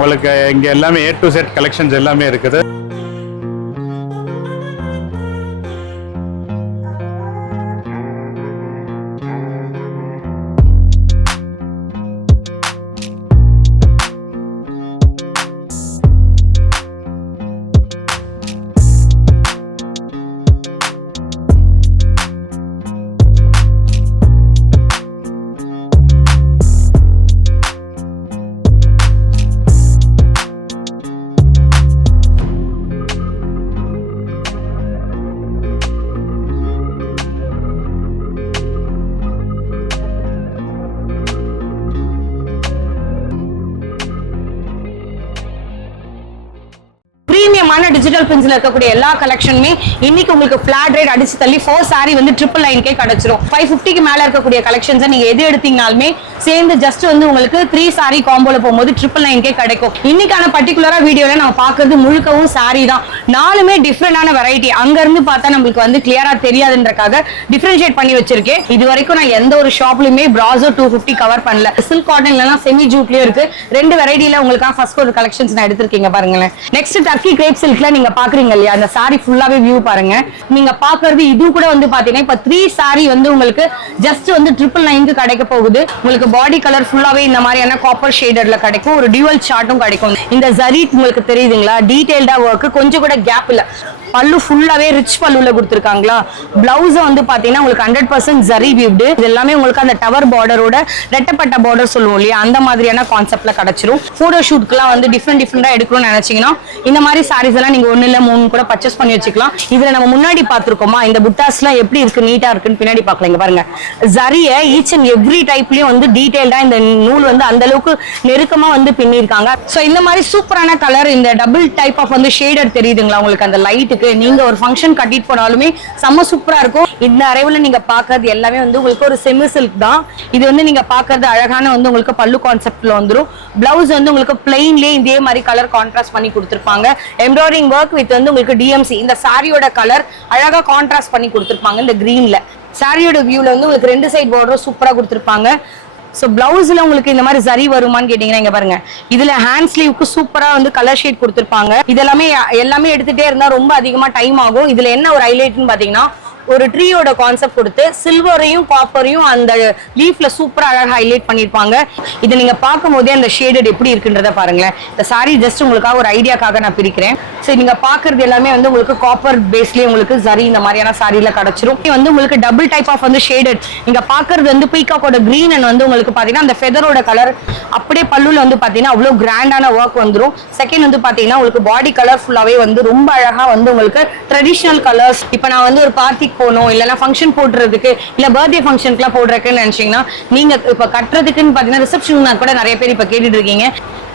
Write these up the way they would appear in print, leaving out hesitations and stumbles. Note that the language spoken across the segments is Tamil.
உங்களுக்கு இங்கே எல்லாமே A to Z கலெக்ஷன்ஸ் எல்லாமே இருக்குது. டிஜிட்டல் பிரிண்ட்ஸ்ல இருக்கக்கூடிய எல்லா கலெக்ஷனுமே இன்னைக்கு உங்களுக்கு ஃபிளாட் ரேட் அடிச்சு தள்ளி 4 saree வந்து 999 கிடைச்சிரும். 550 க்கு மேல இருக்கக்கூடிய கலெக்ஷன்ஸ் நீங்க எது எடுத்தீங்கனாலுமே சேர்ந்து ஜஸ்ட் வந்து உங்களுக்கு 3 saree காம்போல போகும்போது 999 கிடைக்கும். இன்னைக்கான பர்టిక్యులரா வீடியோல நம்ம பார்க்கிறது முழுக்கவும் saree தான். நாலுமே டிஃபரெண்டான வெரைட்டி. அங்க இருந்து பார்த்தா நமக்கு வந்து கிளியரா தெரியாதுன்றக்காக டிஃபரன்ஷியேட் பண்ணி வச்சிருக்கேன். இது வரைக்கும் நான் எந்த ஒரு ஷாப்லயுமே பிராசோ 250 கவர் பண்ணல. சில்க் காட்டன் இல்லனா செமி ஜூட்லயும் இருக்கு. ரெண்டு வெரைட்டில உங்களுக்கு ஃபர்ஸ்ட் ஒரு கலெக்ஷன்ஸ் நான் எடுத்துர்க்கீங்க பாருங்களேன். நெக்ஸ்ட் டர்க்கி கிரேப் சில்க்ல நீங்க பாக்குறீங்க இல்லையா, அந்த saree ஃபுல்லாவே வியூ பாருங்க. நீங்க பாக்குறது இது கூட வந்து பாத்தீங்கன்னா இப்ப 3 saree வந்து உங்களுக்கு ஜஸ்ட் வந்து 999 க்கு கிடைக்க போகுது. உங்களுக்கு பாடி கலர் ஃபுல்லாவே இந்த மாதிரியான காப்பர் ஷேடர்ல கிடைக்கும். ஒரு டியூவல் சார்ட்டும் கிடைக்கும். இந்த ஜரி உங்களுக்கு தெரியுதுங்களா, டீடைல்டா வர்க், கொஞ்சம் கூட கேப் இல்ல. பல்லு ஃபுல்லாவே ரிச் பல்லுல கொடுத்திருக்காங்களா. பிளவுஸ் வந்து பாத்தீங்கன்னா உங்களுக்கு 100% ஜரி வீவ்டு. இது எல்லாமே உங்களுக்கு அந்த டவர் பார்டரோட ரெட்டப்பட்ட பார்டர் சொல்லுவோம் இல்லையா, அந்த மாதிரியான கான்செப்ட்ல கிடைச்சிரும். போட்டோ ஷூட்க்குலாம் வந்து டிஃபரெண்டா எடுக்கணும்னு நினைச்சீங்கன்னா இந்த மாதிரி சாரீஸ் எல்லாம் நீங்க 1 இல்ல 3 கூட பர்ச்சேஸ் பண்ணி வச்சுக்கலாம். இதுல நம்ம முன்னாடி பாத்துருக்கோமா, இந்த புட்டாஸ்லாம் எப்படி இருக்கு, நீட்டா இருக்குன்னு பின்னாடி பாக்கலாங்க பாருங்க. ஜரிய ஈச் அண்ட் எவ்ரி டைப்லயும் வந்து டீடைல்டா இந்த நூல் வந்து அந்த அளவுக்கு நெருக்கமா வந்து பின்னிருக்காங்க. சோ இந்த மாதிரி சூப்பரான கலர், இந்த டபுள் டைப் ஆஃப் வந்து ஷேடர் தெரியுதுங்களா உங்களுக்கு அந்த லைட்டுக்கு. நீங்க ஒரு ஃபங்க்ஷன் கட்டிட்டு போனாலுமே செம்ம சூப்பரா இருக்கும். இந்த அரைவுல நீங்க பாக்குறது எல்லாமே வந்து உங்களுக்கு ஒரு செமி சில்க் தான். இது வந்து நீங்க பாக்குறது அழகான வந்து உங்களுக்கு பல்லு கான்செப்ட்ல வந்துரும். பிளவுஸ் வந்து உங்களுக்கு பிளைன்லயே இதே மாதிரி கலர் கான்ட்ராஸ்ட் பண்ணி கொடுத்திருப்பாங்க. எம்ப்ராய்டரிங் ஒர்க் வித் வந்து உங்களுக்கு DMC. இந்த சாரியோட கலர் அழகா கான்ட்ராஸ்ட் பண்ணி கொடுத்திருப்பாங்க இந்த கிரீன்ல. சாரியோட வியூல வந்து உங்களுக்கு 2 சைடு பார்டரும் சூப்பரா கொடுத்திருப்பாங்க. சோ பிளவுஸ்ல உங்களுக்கு இந்த மாதிரி ஜரி வருமான்னு கேட்டீங்கன்னா இங்க பாருங்க, இதுல ஹேண்ட் ஸ்லீவ்க்கு சூப்பரா வந்து கலர் ஷேட் கொடுத்திருப்பாங்க. இதெல்லாமே எடுத்துட்டே இருந்தா ரொம்ப அதிகமா டைம் ஆகும். இதுல என்ன ஒரு ஹைலைட்னு பாத்தீங்கன்னா ஒரு ட்ரீயோட கான்செப்ட் கொடுத்து சில்வரையும் காப்பரையும் அந்த லீஃப்ல சூப்பரா அழகா ஹைலைட் பண்ணிருப்பாங்க. இதை நீங்க பார்க்கும் போதே அந்த ஷேடட் எப்படி இருக்குன்றத பாருங்களேன். இந்த சாரி ஜஸ்ட் உங்களுக்காக ஒரு ஐடியாக்காக நான் பிரிக்கிறேன். சரி, நீங்க பாக்குறது எல்லாமே வந்து உங்களுக்கு காப்பர் பேஸ்லயே உங்களுக்கு ஜரி இந்த மாதிரியான சாரியில கிடைச்சிரும். வந்து உங்களுக்கு டபுள் டைப் ஆஃப் வந்து ஷேடட். நீங்க பாக்குறது வந்து பீகாக்கோட கிரீன் அண்ட் வந்து உங்களுக்கு பாத்தீங்கன்னா அந்த ஃபெதரோட கலர். அப்படியே பல்லுல வந்து பாத்தீங்கன்னா அவ்வளவு கிராண்டான ஒர்க் வந்துரும். செகண்ட் வந்து பாத்தீங்கன்னா உங்களுக்கு பாடி கலர் ஃபுல்லாவே வந்து ரொம்ப அழகா வந்து உங்களுக்கு ட்ரெடிஷனல் கலர்ஸ். இப்ப நான் வந்து ஒரு பார்ட்டி போகணும் இல்லைன்னா ஃபங்க்ஷன் போடுறதுக்கு இல்ல பர்த்டே ஃபங்க்ஷனுக்குலாம் போடுறதுக்குன்னு நினைச்சீங்கன்னா நீங்க இப்ப கட்டுறதுக்குன்னு பாத்தீங்கன்னா ரிசப்ஷன் கூட நிறைய பேர் இப்ப கேட்டுட்டு இருக்கீங்க.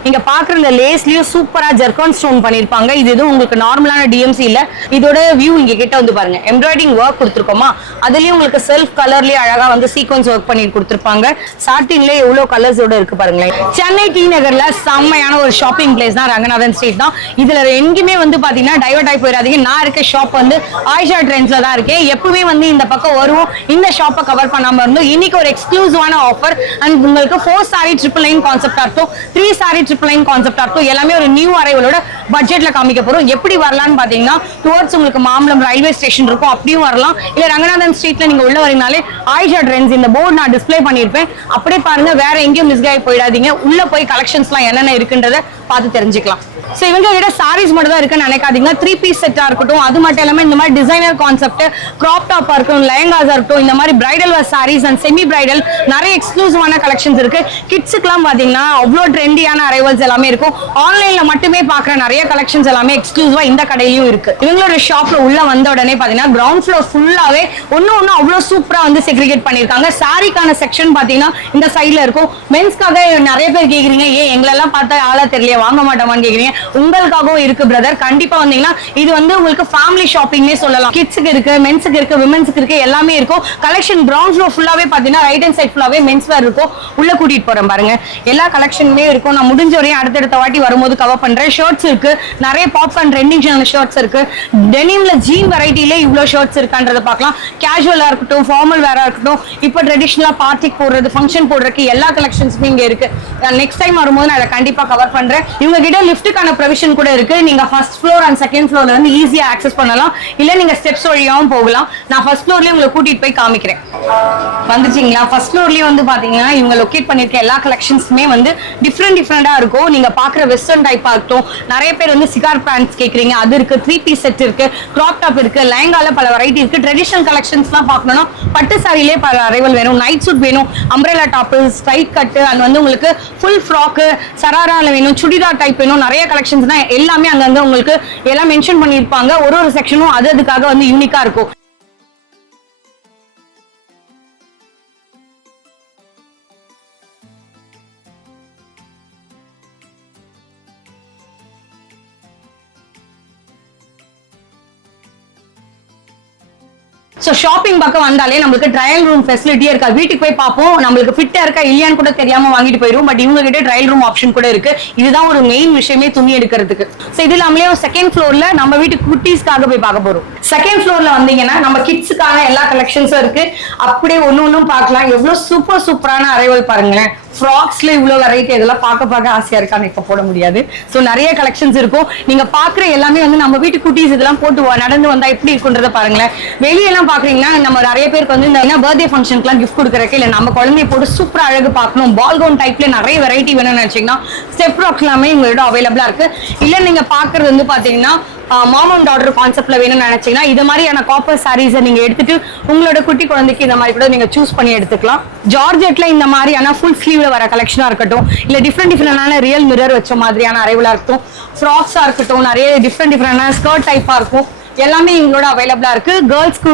நீங்க பாக்குற இந்த லேஸ்லயும் சூப்பரா ஜெர்கான் ஸ்டோன் பண்ணிருப்பாங்க. இது எதுவும் உங்களுக்கு நார்மலான DMC இல்ல. இதோட வியூ இங்க கிட்ட வந்து பாருங்க. எம்ப்ராய்டரிங் ஒர்க் கொடுத்திருக்கோமா, அதுலயும் உங்களுக்கு செல்ஃப் கலர்லயே அழகா வந்து சீக்வன்ஸ் ஒர்க் பண்ணி கொடுத்திருப்பாங்க. சாட்டின்ல எவ்வளவு கலர்ஸோட இருக்கு பாருங்களேன். சென்னை டி நகர்ல செம்மையான ஒரு ஷாப்பிங் பிளேஸ் தான் ரங்கநாதன் ஸ்ட்ரீட் தான். இதுல எங்கேயுமே வந்து பாத்தீங்கன்னா டைவர்ட் ஆகி போயிடாதீங்க. நான் இருக்க ஷாப் வந்து ஆயிஷா ட்ரெண்ட்ஸ்ல தான் இருக்கேன். எப்பவுமே வந்து இந்த பக்கம் வருவோம், இந்த ஷாப்பை கவர் பண்ணாம இருந்தோம். இன்னைக்கு ஒரு எக்ஸ்க்ளூசிவான ஆஃபர் அண்ட் உங்களுக்கு 4 saree 999 கான்செப்ட் ஆகட்டும், 3 saree 999 கான்செப்ட் ஆகட்டும், எல்லாமே ஒரு நியூ அரைவலோட பட்ஜெட்ல காமிக்க போறோம். எப்படி வரலாம்னு பாத்தீங்கன்னா டுவர்ட்ஸ் உங்களுக்கு மாம்பலம் ரயில்வே ஸ்டேஷன் இருக்கும், அப்படியும் வரலாம். இல்ல ரங்கநாதன் ஸ்ட்ரீட்ல நீங்க உள்ள வரீங்கனாலே ஆயிஷா ட்ரெண்ட்ஸ் இந்த போர்டு நான் டிஸ்ப்ளே பண்ணிருப்பேன், அப்படியே பாருங்க. வேற எங்கேயும் மிஸ் ஆகி போயிடாதீங்க. உள்ள போய் கலெக்ஷன்ஸ்லாம் என்னென்ன இருக்குன்றத பார்த்து தெரிஞ்சுக்கலாம். சோ இவங்க கிட்ட சாரீஸ் மட்டும் தான் இருக்குன்னு நினைக்காதீங்க. 3 பீஸ் செட்டா இருக்கட்டும், அது மட்டும் இல்லாம இந்த மாதிரி டிசைனர் கான்செப்ட் கிராப் டாப்பா இருக்கட்டும், லெஹங்காஸா இருக்கட்டும், இந்த மாதிரி bridal wear sarees and semi bridal நிறைய எக்ஸ்க்ளூசிவான கலெக்ஷன்ஸ் இருக்கு. கிட்ஸுக்குலாம் பாத்தீங்கன்னா அவ்வளோ ட்ரெண்டியான அரைவல்ஸ் எல்லாமே இருக்கும். ஆன்லைன்ல மட்டுமே பாக்குற நிறைய கலெக்ஷன்ஸ் எல்லாமே எக்ஸ்க்ளூசிவா இந்த கடையிலயும் இருக்கு. இவங்களோட ஷாப்ல உள்ள வந்த உடனே பாத்தீங்கன்னா கிரவுண்ட் ஃப்ளோர் ஃபுல்லாவே ஒன்னு அவ்வளவு சூப்பரா வந்து செக்ரிகேட் பண்ணிருக்காங்க. சாரிக்கான செக்ஷன் பாத்தீங்கன்னா இந்த சைட்ல இருக்கும். மென்ஸ்க்காக நிறைய பேர் கேக்குறீங்க, ஏன் எங்களெல்லாம் பார்த்தா ஆளா தெரியல வாங்க மாட்டோமான்னு கேக்குறீங்க. உங்களுக்காகவும் இருக்கு பிரதர். கண்டிப்பா வந்தீங்கன்னா இது வந்து உங்களுக்கு ஃபேமிலி ஷாப்பிங்னே சொல்லலாம். கிட்ஸுக்கு இருக்கு, மென்ஸுக்கு இருக்கு, விமென்ஸுக்கு இருக்கு, எல்லாமே இருக்கும். கலெக்ஷன் கிரவுண்ட் ஃப்ளோர் ஃபுல்லாவே பாத்தீங்கன்னா ரைட் ஹேண்ட் சைட் ஃபுல்லாவே மென்ஸ் வேர் இருக்கும். உள்ள கூட்டிட்டு போறேன் பாருங்க, எல்லா கலெக்ஷனுமே இருக்கும். நான் முடிஞ்ச வரையும் அடுத்தடுத்த வாட்டி வரும்போது கவர் பண்றேன். ஷர்ட்ஸ் இருக்கு. இருக்கு, நிறைய பாப்கார்ன் ட்ரெண்டிங் ஷர்ட்ஸ் இருக்கு, டெனிம்ல ஜீன் வெரைட்டிலே இவ்வளோ ஷர்ட்ஸ் இருக்கான்றத பார்க்கலாம். கேஷுவலா இருக்கட்டும், ஃபார்மல் வேரா இருக்கட்டும், இப்போ ட்ரெடிஷனலா பார்ட்டிக்கு போடுறது, ஃபங்க்ஷன் போடுறதுக்கு எல்லா கலெக்ஷன்ஸுமே இங்க இருக்கு. நெக்ஸ்ட் டைம் வரும்போது நான் அதை கண்டிப்பா கவர் பண்றேன். இவங்க கிட்ட லிஃப்ட்டுக்கான ப்ரொவிஷன் கூட இருக்கு. நீங்க ஃபர்ஸ்ட் ஃப்ளோர் அண்ட் செகண்ட் ஃப்ளோர்ல வந்து ஈஸியா ஆக்சஸ் பண்ணலாம், இல்ல நீங்க ஸ்டெப்ஸ் வழியாவும் போகலாம். நான் ஃபர்ஸ்ட் ஃப்ளோர்லயே உங்களை கூட்டிட்டு போய் காமிக்கிறேன். வந்துட்டீங்களா? ஃபர்ஸ்ட் ஃப்ளோர்லயே வந்து பாத்தீங்கன்னா இவங்க லொகேட் பண்ணிருக்க எல்லா கலெக்ஷன்ஸுமே வந்து டிஃப்ரெண்டா இருக்கும். நீங்க பாக்குற வெஸ்டர்ன் டைப்பா இருக்கட்டும், நிறைய பேர் வந்து சிகார் பேண்ட்ஸ் கேக்குறீங்க, அது இருக்கு. 3 பீஸ் செட் இருக்கு, கிராப் டாப் இருக்கு, லெஹங்கால பல வெரைட்டி இருக்கு. ட்ரெடிஷனல் கலெக்ஷன்ஸ்லாம் பார்க்கணும்னா பட்டு சாரிலே பல அரைவல் வேணும், நைட் சூட் வேணும், umbrella top, straight cut, and வந்து உங்களுக்கு ஃபுல் ஃப்ராக், சராரால வேணும், சுடிதார் டைப் வேணும். நிறைய கலெக்ஷன்ஸ் தான் எல்லாமே அங்கங்க உங்களுக்கு எல்லாம் மென்ஷன் பண்ணியிருப்பாங்க. ஒரு செக்ஷனும் அதுக்காக வந்து யூனிக்கா இருக்கும். ஸோ ஷாப்பிங் பக்கம் வந்தாலே நம்மளுக்கு ட்ரையல் ரூம் ஃபெசிலிட்டியே இருக்கா. வீட்டுக்கு போய் பார்ப்போம், நம்மளுக்கு ஃபிட்டா இருக்கா இல்லையான்னு கூட தெரியாம வாங்கிட்டு போயிடும். பட் இவங்க கிட்ட ட்ரையல் ரூம் ஆப்ஷன் கூட இருக்கு. இதுதான் ஒரு மெயின் விஷயமே துணி எடுக்கிறதுக்கு. ஸோ இது இல்லாமலே செகண்ட் ஃப்ளோர்ல நம்ம வீட்டுக்கு குட்டீஸ்க்காக போய் பார்க்க போறோம். செகண்ட் ஃப்ளோர்ல வந்தீங்கன்னா நம்ம கிட்ஸுக்கான எல்லா கலெக்ஷன்ஸும் இருக்கு. அப்படியே ஒன்னும் பார்க்கலாம். எவ்வளவு சூப்பரான அரைவல் பாருங்களேன். ஃப்ராக்ஸ்ல இவ்வளவு வெரைட்டி, இதெல்லாம் பார்க்க ஆசையா இருக்கான்னு இப்ப போட முடியாது. சோ நிறைய கலெக்ஷன்ஸ் இருக்கும். நீங்க பாக்குற எல்லாமே வந்து நம்ம வீட்டு குட்டீஸ் இதெல்லாம் போட்டு நடந்து வந்தா எப்படி இருக்குன்றத பாருங்களேன். வெளியெல்லாம் பாக்குறீங்கன்னா நம்ம நிறைய பேருக்கு வந்து இந்த பர்த்டே ஃபங்க்ஷனுக்குலாம் கிஃப்ட் கொடுக்கறதுக்கு, இல்ல நம்ம குழந்தைய போட்டு சூப்பரா அழகு பார்க்கணும், பால் கவுன் டைப்ல நிறைய வெரைட்டி வேணும்னு நினைச்சீங்கன்னா ஸ்டெப் ஃப்ராக்ஸ் எல்லாமே உங்களோட அவைலபிளா இருக்கு. இல்ல நீங்க பாக்குறது வந்து பாத்தீங்கன்னா மாம் அண்ட் டாட்டர் கான்செப்ட்ல வேணும்னு நினைச்சீங்கன்னா இது மாதிரியான காப்பர் சாரீஸை நீங்க எடுத்துட்டு உங்களோட குட்டி குழந்தைக்கு இந்த மாதிரி கூட நீங்க சூஸ் பண்ணி எடுத்துக்கலாம். ஜார்ஜெட்ல இந்த மாதிரியான ஃபுல் ஸ்லீவ்ல வர கலெக்ஷனா இருக்கட்டும், இல்ல டிஃப்ரெண்டான ரியல் மிரர் வச்ச மாதிரியான அரைவலா இருக்கட்டும், ஃப்ராக்ஸா இருக்கட்டும், நிறைய டிஃப்ரெண்டான ஸ்கர்ட் டைப்பா இருக்கும், எல்லாமே எங்களோட அவைலபிளா இருக்கு. கேர்ள்ஸ்க்கு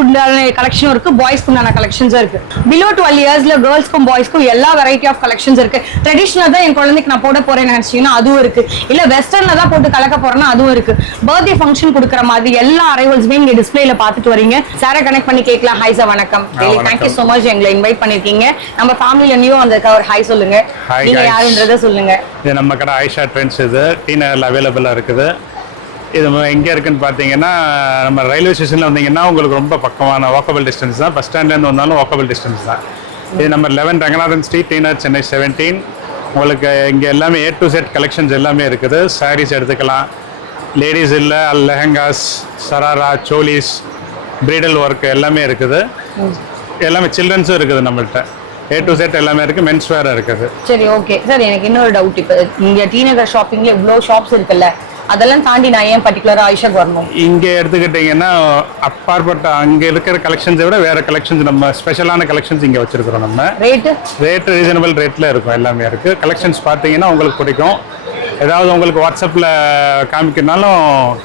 கலெக்ஷனும் இருக்கு, பாய்ஸ்க்கு உண்டான கலெக்ஷன்ஸும் இருக்கு. பிலோ 12 இயர்ஸ்ல கேர்ள்ஸ்க்கும் பாய்ஸ்க்கும் எல்லா வெரைட்டி ஆஃப் கலெக்ஷன்ஸ் இருக்கு. ட்ரெடிஷனல் தான் என் குழந்தைக்கு நான் போட போறேன்னு நினைச்சீங்கன்னா அதுவும் இருக்கு, இல்ல வெஸ்டர்ன்ல தான் போட்டு கலக்க போறேன்னா அதுவும் இருக்கு. பர்த்டே ஃபங்க்ஷன் கொடுக்குற மாதிரி எல்லா அரைவல்ஸுமே இங்க டிஸ்பிளேல பாத்துட்டு வரீங்க. சாரை கனெக்ட் பண்ணி கேட்கலாம். ஹாய் சார், வணக்கம். தேங்க்யூ சோ மச் எங்களை இன்வைட் பண்ணிருக்கீங்க. நம்ம ஃபேமிலில நியூ அந்த ஹாய் சொல்லுங்க, நீங்க யாருன்றத சொல்லுங்க. இது நம்ம கடை ஆயிஷா ட்ரெண்ட்ஸ். இது டி நகர்ல அவைலபிளா இருக்குது. இது எங்கே இருக்குன்னு பார்த்தீங்கன்னா நம்ம ரயில்வே ஸ்டேஷனில் வந்தீங்கன்னா உங்களுக்கு ரொம்ப பக்கமான வாக்கபிள் டிஸ்டன்ஸ் தான். பஸ் ஸ்டாண்ட்லேருந்து வந்தாலும் வாக்கபிள் டிஸ்டன்ஸ் தான். இது நம்பர் 11 ரங்கநாதன் ஸ்ட்ரீட், டி நகர், சென்னை 17. உங்களுக்கு இங்கே எல்லாமே A to Z கலெக்ஷன்ஸ் எல்லாமே இருக்குது. சாரீஸ் எடுத்துக்கலாம், லேடிஸ் இல்லை லெஹங்காஸ், சராரா, சோலிஸ், ப்ரீடல் ஒர்க் எல்லாமே இருக்குது. எல்லாமே சில்ட்ரன்ஸும் இருக்குது நம்மள்கிட்ட. A to Z எல்லாமே இருக்கு, மென்ஸ் வேர் இருக்குது. சரி, ஓகே சார். எனக்கு இன்னொரு டவுட், இப்போ இங்கே டி நகர் ஷாப்பிங்ல இவ்வளோ ஷாப்ஸ் இருக்குல்ல, அதெல்லாம் தாண்டி நான் ஏன் பர்டிகுலரா ஆயிஷாக்கு வரணும்? இங்கே எடுத்துக்கிட்டிங்கன்னா அப்பாற்பட்ட அங்கே இருக்கிற கலெக்ஷன்ஸை விட வேற கலெக்ஷன்ஸ், நம்ம ஸ்பெஷலான கலெக்ஷன்ஸ் இங்கே வச்சிருக்கிறோம். நம்ம ரேட் ரீசனபிள் ரேட்டில் இருக்கும், எல்லாமே இருக்கு. கலெக்ஷன்ஸ் பார்த்தீங்கன்னா உங்களுக்கு பிடிக்கும். ஏதாவது உங்களுக்கு வாட்ஸ்அப்பில் காமிக்கிறனாலும்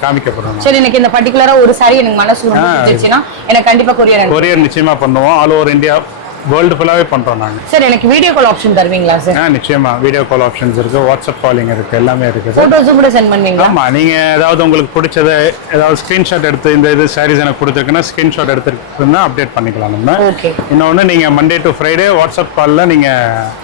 காமிக்கப்படும். சரி, எனக்கு இந்த பர்டிகுலரா ஒரு சாரி எனக்கு மனசு பிடிச்சிருச்சுன்னா எனக்கு கண்டிப்பாக கொரியர் நிச்சயமா பண்ணுவோம். ஆல் ஓவர் இந்தியா, வேர்ல்டு ஃபுல்லாவே பண்றோம் நாங்க. சார், எனக்கு வீடியோ கால் ஆப்ஷன் தருவீங்களா சார்? நிச்சயமா வீடியோ கால் ஆப்ஷன்ஸ் இருக்கு, வாட்ஸ்அப் காலிங் இருக்கு, எல்லாமே இருக்கு. போட்டோஸ் கூட சென்ட் பண்ணுவீங்களா? ஆமா, நீங்க ஏதாவது உங்களுக்கு பிடிச்சது ஏதாவது ஸ்கிரீன்ஷாட் எடுத்து இந்த இது சாரீஸ் எனக்கு பிடிச்சிருக்குன்னா ஸ்கிரீன்ஷாட் எடுத்துக்கிட்டா அப்டேட் பண்ணிக்கலாம் நம்ம. ஓகே. இன்னொன்னு நீங்க மண்டே டு ஃப்ரைடே வாட்ஸ்அப் கால்ல நீங்க